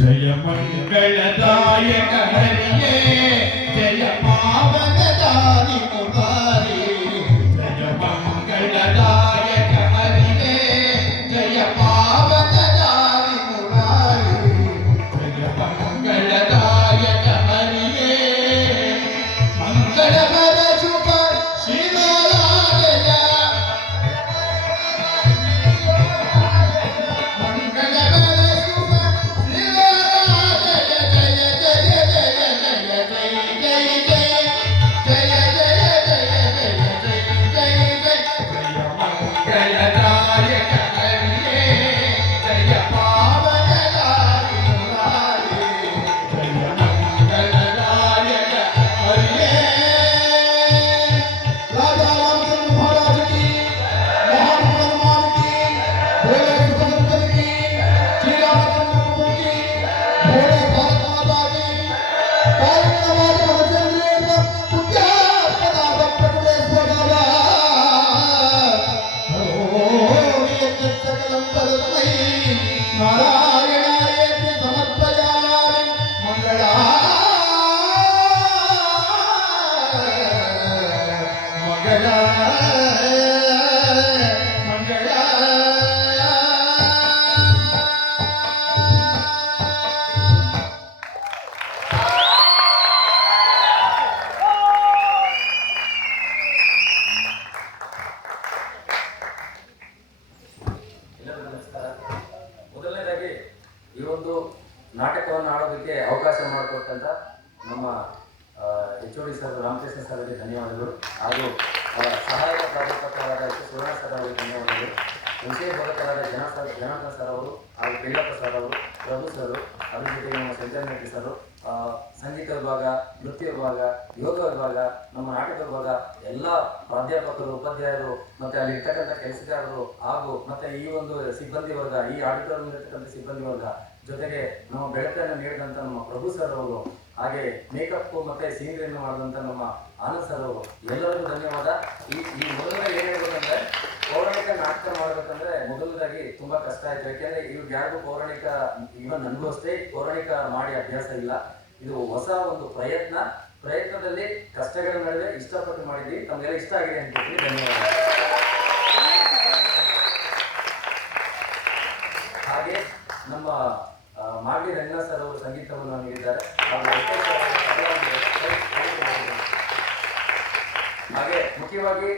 जय मंगलदायक हरिये, जय पावनदारी मुरारी। जय मंगलदायक हरिये, जय पावनदारी मुरारी। जय मंगलदायक हरिये, मंगलकर शुभ श्रीनारायण। जय जय जय ನಾಟಕವನ್ನು ಆಡೋದಕ್ಕೆ ಅವಕಾಶ ಮಾಡಿಕೊಟ್ಟಂತ ನಮ್ಮ HOD ಸರ್ ರಾಮಕೃಷ್ಣ ಸರ್ ಅವರಿಗೆ ಧನ್ಯವಾದಗಳು, ಹಾಗೂ ಸಹಾಯಕ ಪ್ರಾಧ್ಯಾಪಕರಾದ ಸುವರ್ಣ ಸರ್ ಅವರಿಗೆ ಧನ್ಯವಾದಗಳು, ವಿಷಯ ಬೋಧಕರಾದ ಜನಾರ್ದನ್ ಸರ್ ಅವರು ಹಾಗೂ ಪಿಳ್ಳಪ್ಪ ಸರ್ ಅವರು, ಪ್ರಭು ಸರ್, ಅದ್ರ ಜೊತೆಗೆ ನಮ್ಮ ಸಂಜಯ್ ಸರ್, ಸಂಗೀತ ವಿಭಾಗ, ನೃತ್ಯ ವಿಭಾಗ, ಯೋಗ ವಿಭಾಗ, ನಮ್ಮ ನಾಟಕ ವಿಭಾಗ, ಎಲ್ಲ ಪ್ರಾಧ್ಯಾಪಕರು, ಉಪಾಧ್ಯಾಯರು, ಮತ್ತೆ ಅಲ್ಲಿ ಇರ್ತಕ್ಕಂಥ ಕೆಲಸಗಾರರು, ಹಾಗೂ ಮತ್ತೆ ಈ ಒಂದು ಸಿಬ್ಬಂದಿ ವರ್ಗ, ಈ ಆಡಿಟೋರಿಯಂ ಇರ್ತಕ್ಕಂಥ ಸಿಬ್ಬಂದಿ ವರ್ಗ, ಜೊತೆಗೆ ನಮ್ಮ ಬೆಳಕನ್ನು ನೀಡಿದಂಥ ನಮ್ಮ ಪ್ರಭು ಸರ್ ಅವರು, ಹಾಗೆ ಮೇಕಪ್ ಮತ್ತೆ ಸೀನರಿಯನ್ನು ಮಾಡಿದಂಥ ನಮ್ಮ ಆನಂದ್ ಸರ್ ಅವರು, ಎಲ್ಲರಿಗೂ ಧನ್ಯವಾದ. ಈ ಮೊದಲನೇ ಏನು ಹೇಳ್ಬೇಕಂದ್ರೆ, ಪೌರಾಣಿಕ ನಾಟಕ ಮಾಡಬೇಕಂದ್ರೆ ಮೊದಲದಾಗಿ ತುಂಬಾ ಕಷ್ಟ ಆಯ್ತು. ಯಾಕೆಂದ್ರೆ ಇವ್ರಿಗೆ ಯಾರಿಗೂ ಪೌರಾಣಿಕ, ಇವನ್ ನನಗೂ ಅಷ್ಟೇ ಪೌರಾಣಿಕ ಮಾಡಿ ಅಭ್ಯಾಸ ಇಲ್ಲ. ಇದು ಹೊಸ ಒಂದು ಪ್ರಯತ್ನದಲ್ಲಿ ಕಷ್ಟಗಳ ನಡುವೆ ಇಷ್ಟಪಟ್ಟು ಮಾಡಿದ್ವಿ. ತಮಗೆಲ್ಲ ಇಷ್ಟ ಆಗಿದೆ ಅಂತ ಹೇಳಿ ಧನ್ಯವಾದ. ಹಾಗೆ ನಮ್ಮ ಮಾಗಡಿ ರಂಗನಾಥ್ ಸರ್ ಅವರು ಸಂಗೀತವನ್ನು ನೀಡಿದ್ದಾರೆ. ಹಾಗೆ ಮುಖ್ಯವಾಗಿ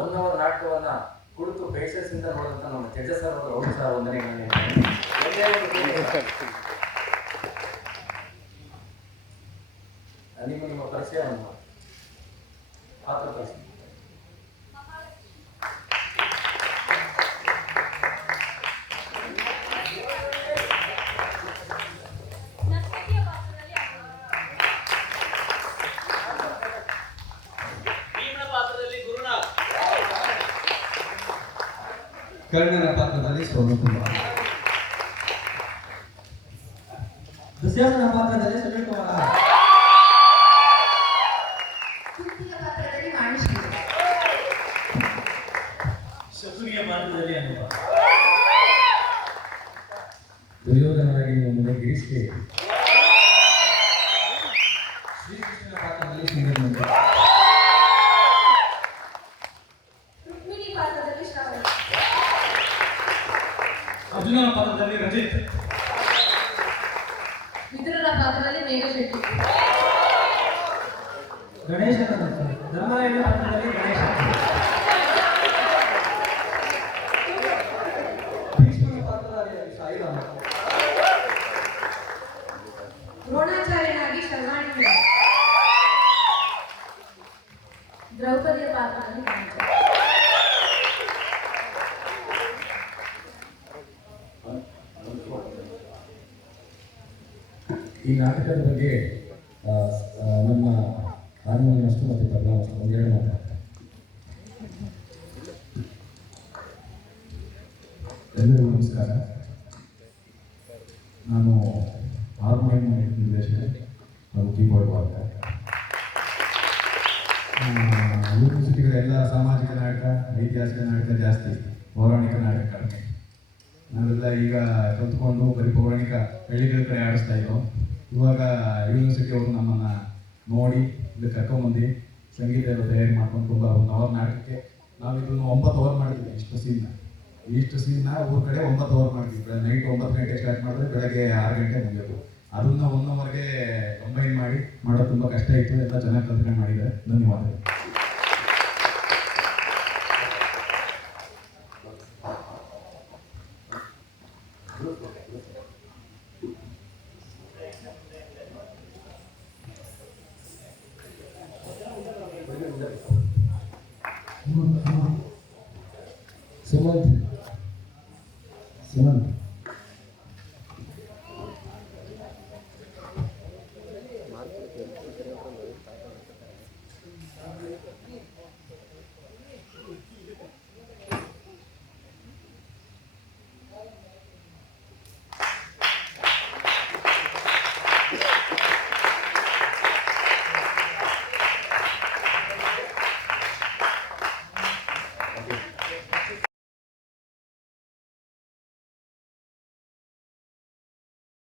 1 hour ನಾಟಕವನ್ನ ಕುಳಿತು ಪೇಷನ್ಸ್ ಇಂದ ನೋಡಿದಂತ ನಮ್ಮ ತೇಜ ಸರ್ ಅವರು ಸಹ ವಂದನೆಗಳನ್ನು ನಿಮ್ಮ ಪರಿಚಯವನ್ನು ಪಾತ್ರ ಪರಿಚಯ. ಕರ್ಣನ ಪಾತ್ರದಲ್ಲಿ ಸೋಮಕುಮಾರ್, ದುಶ್ಯಾಸನ ಪಾತ್ರದಲ್ಲಿ ಸುನಿಲ್ ಕುಮಾರ್, ಕುಂತಿಯ ಪಾತ್ರದಲ್ಲಿ ಮಾನುಷಿ, ಶಕುನಿಯ ಪಾತ್ರದಲ್ಲಿ ಅನುಭವ, ದುರ್ಯೋಧನರಾಗಿ ಮುಂದೆ ಗಿರೀಶ್ಗೆ, ಶ್ರೀಕೃಷ್ಣನ ಪಾತ್ರದಲ್ಲಿ ಸುಂದರಮಂತ, ರುಕ್ಮಿಣಿ ಪಾತ್ರದಲ್ಲಿ ಶ್ರಾವಣ, ಅರ್ಜುನನ ಪಾತ್ರದಲ್ಲಿ ರಜಿತ್, ವಿದುರನ ಪಾತ್ರದಲ್ಲಿ ಮೇಘಶೆಟ್ಟಿ, ಗಣೇಶನ ಧರ್ಮರಾಯನ ಪಾತ್ರದಲ್ಲಿ ಗಣೇಶ, ಭೀಷ್ಮನ ಪಾತ್ರದಲ್ಲಿ ಸಾಯಿರಾಮ, ದ್ರೋಣಾಚಾರ್ಯನಾಗಿ ಶರ್ವಾಣಿ, ದ್ರೌಪದಿಯ ಪಾತ್ರದಲ್ಲಿ ಕಾಂಚನ. ಈ ನಾಟಕದ ಬಗ್ಗೆ ನಮ್ಮ ಹಾರ್ಮೋನಿಯಂ ಅಷ್ಟು ಮತ್ತು ತಬಲಾ ಅಷ್ಟು ಒಂದೆರಡು ಮಾತಾಡ್ತಾರೆ. ಎಲ್ಲರಿಗೂ ನಮಸ್ಕಾರ. ನಾನು ಹಾರ್ಮೋನಿಯಂ ನಿರ್ದೇಶಕ ಹಾಗೂ ಕೀಬೋರ್ಡ್ ವಾದಕ. ಯೂನಿವರ್ಸಿಟಿಗಳ ಎಲ್ಲ ಸಾಮಾಜಿಕ ನಾಟಕ, ಐತಿಹಾಸಿಕ ನಾಟಕ ಜಾಸ್ತಿ, ಪೌರಾಣಿಕ ನಾಟಕ ಕಡಿಮೆ. ನಾವೆಲ್ಲ ಈಗ ಕಲ್ತ್ಕೊಂಡು ಬರೀ ಪೌರಾಣಿಕ ಹಳ್ಳಿಗಳ ಕಡೆ ಆಡಿಸ್ತಾ ಇದ್ದೋ. ಇವಾಗ ಯೂನಿವರ್ಸಿಟಿ ಅವರು ನಮ್ಮನ್ನು ನೋಡಿ ಇಲ್ಲಿ ಕರ್ಕೊಂಬಂದು ಸಂಗೀತ ಎಲ್ಲ ತಯಾರಿ ಮಾಡ್ಕೊಂಡು ತುಂಬ 1 hour ನಾಟಕಕ್ಕೆ ನಾವು ಇದನ್ನು 9 hour ಮಾಡಿದ್ವಿ. ಇಷ್ಟು ಸೀನ್ನ ಊರ ಕಡೆ 9 hour ಮಾಡಿದ್ವಿ. ನೈಟ್ 9 ಗಂಟೆಗೆ ಸ್ಟಾರ್ಟ್ ಮಾಡಿದ್ರೆ ಬೆಳಗ್ಗೆ 6 ಗಂಟೆ ಮುಗಿಯೋದು. ಅದನ್ನು 1 hourಗೆ ಕಂಬೈನ್ ಮಾಡೋದು ತುಂಬ ಕಷ್ಟ ಇತ್ತು. ಎಲ್ಲ ಚೆನ್ನಾಗಿ ಕಲ್ತ್ಕೊಂಡು ಮಾಡಿದ್ದಾರೆ. ಧನ್ಯವಾದಗಳು. ಸುಮಂತ್ Okay.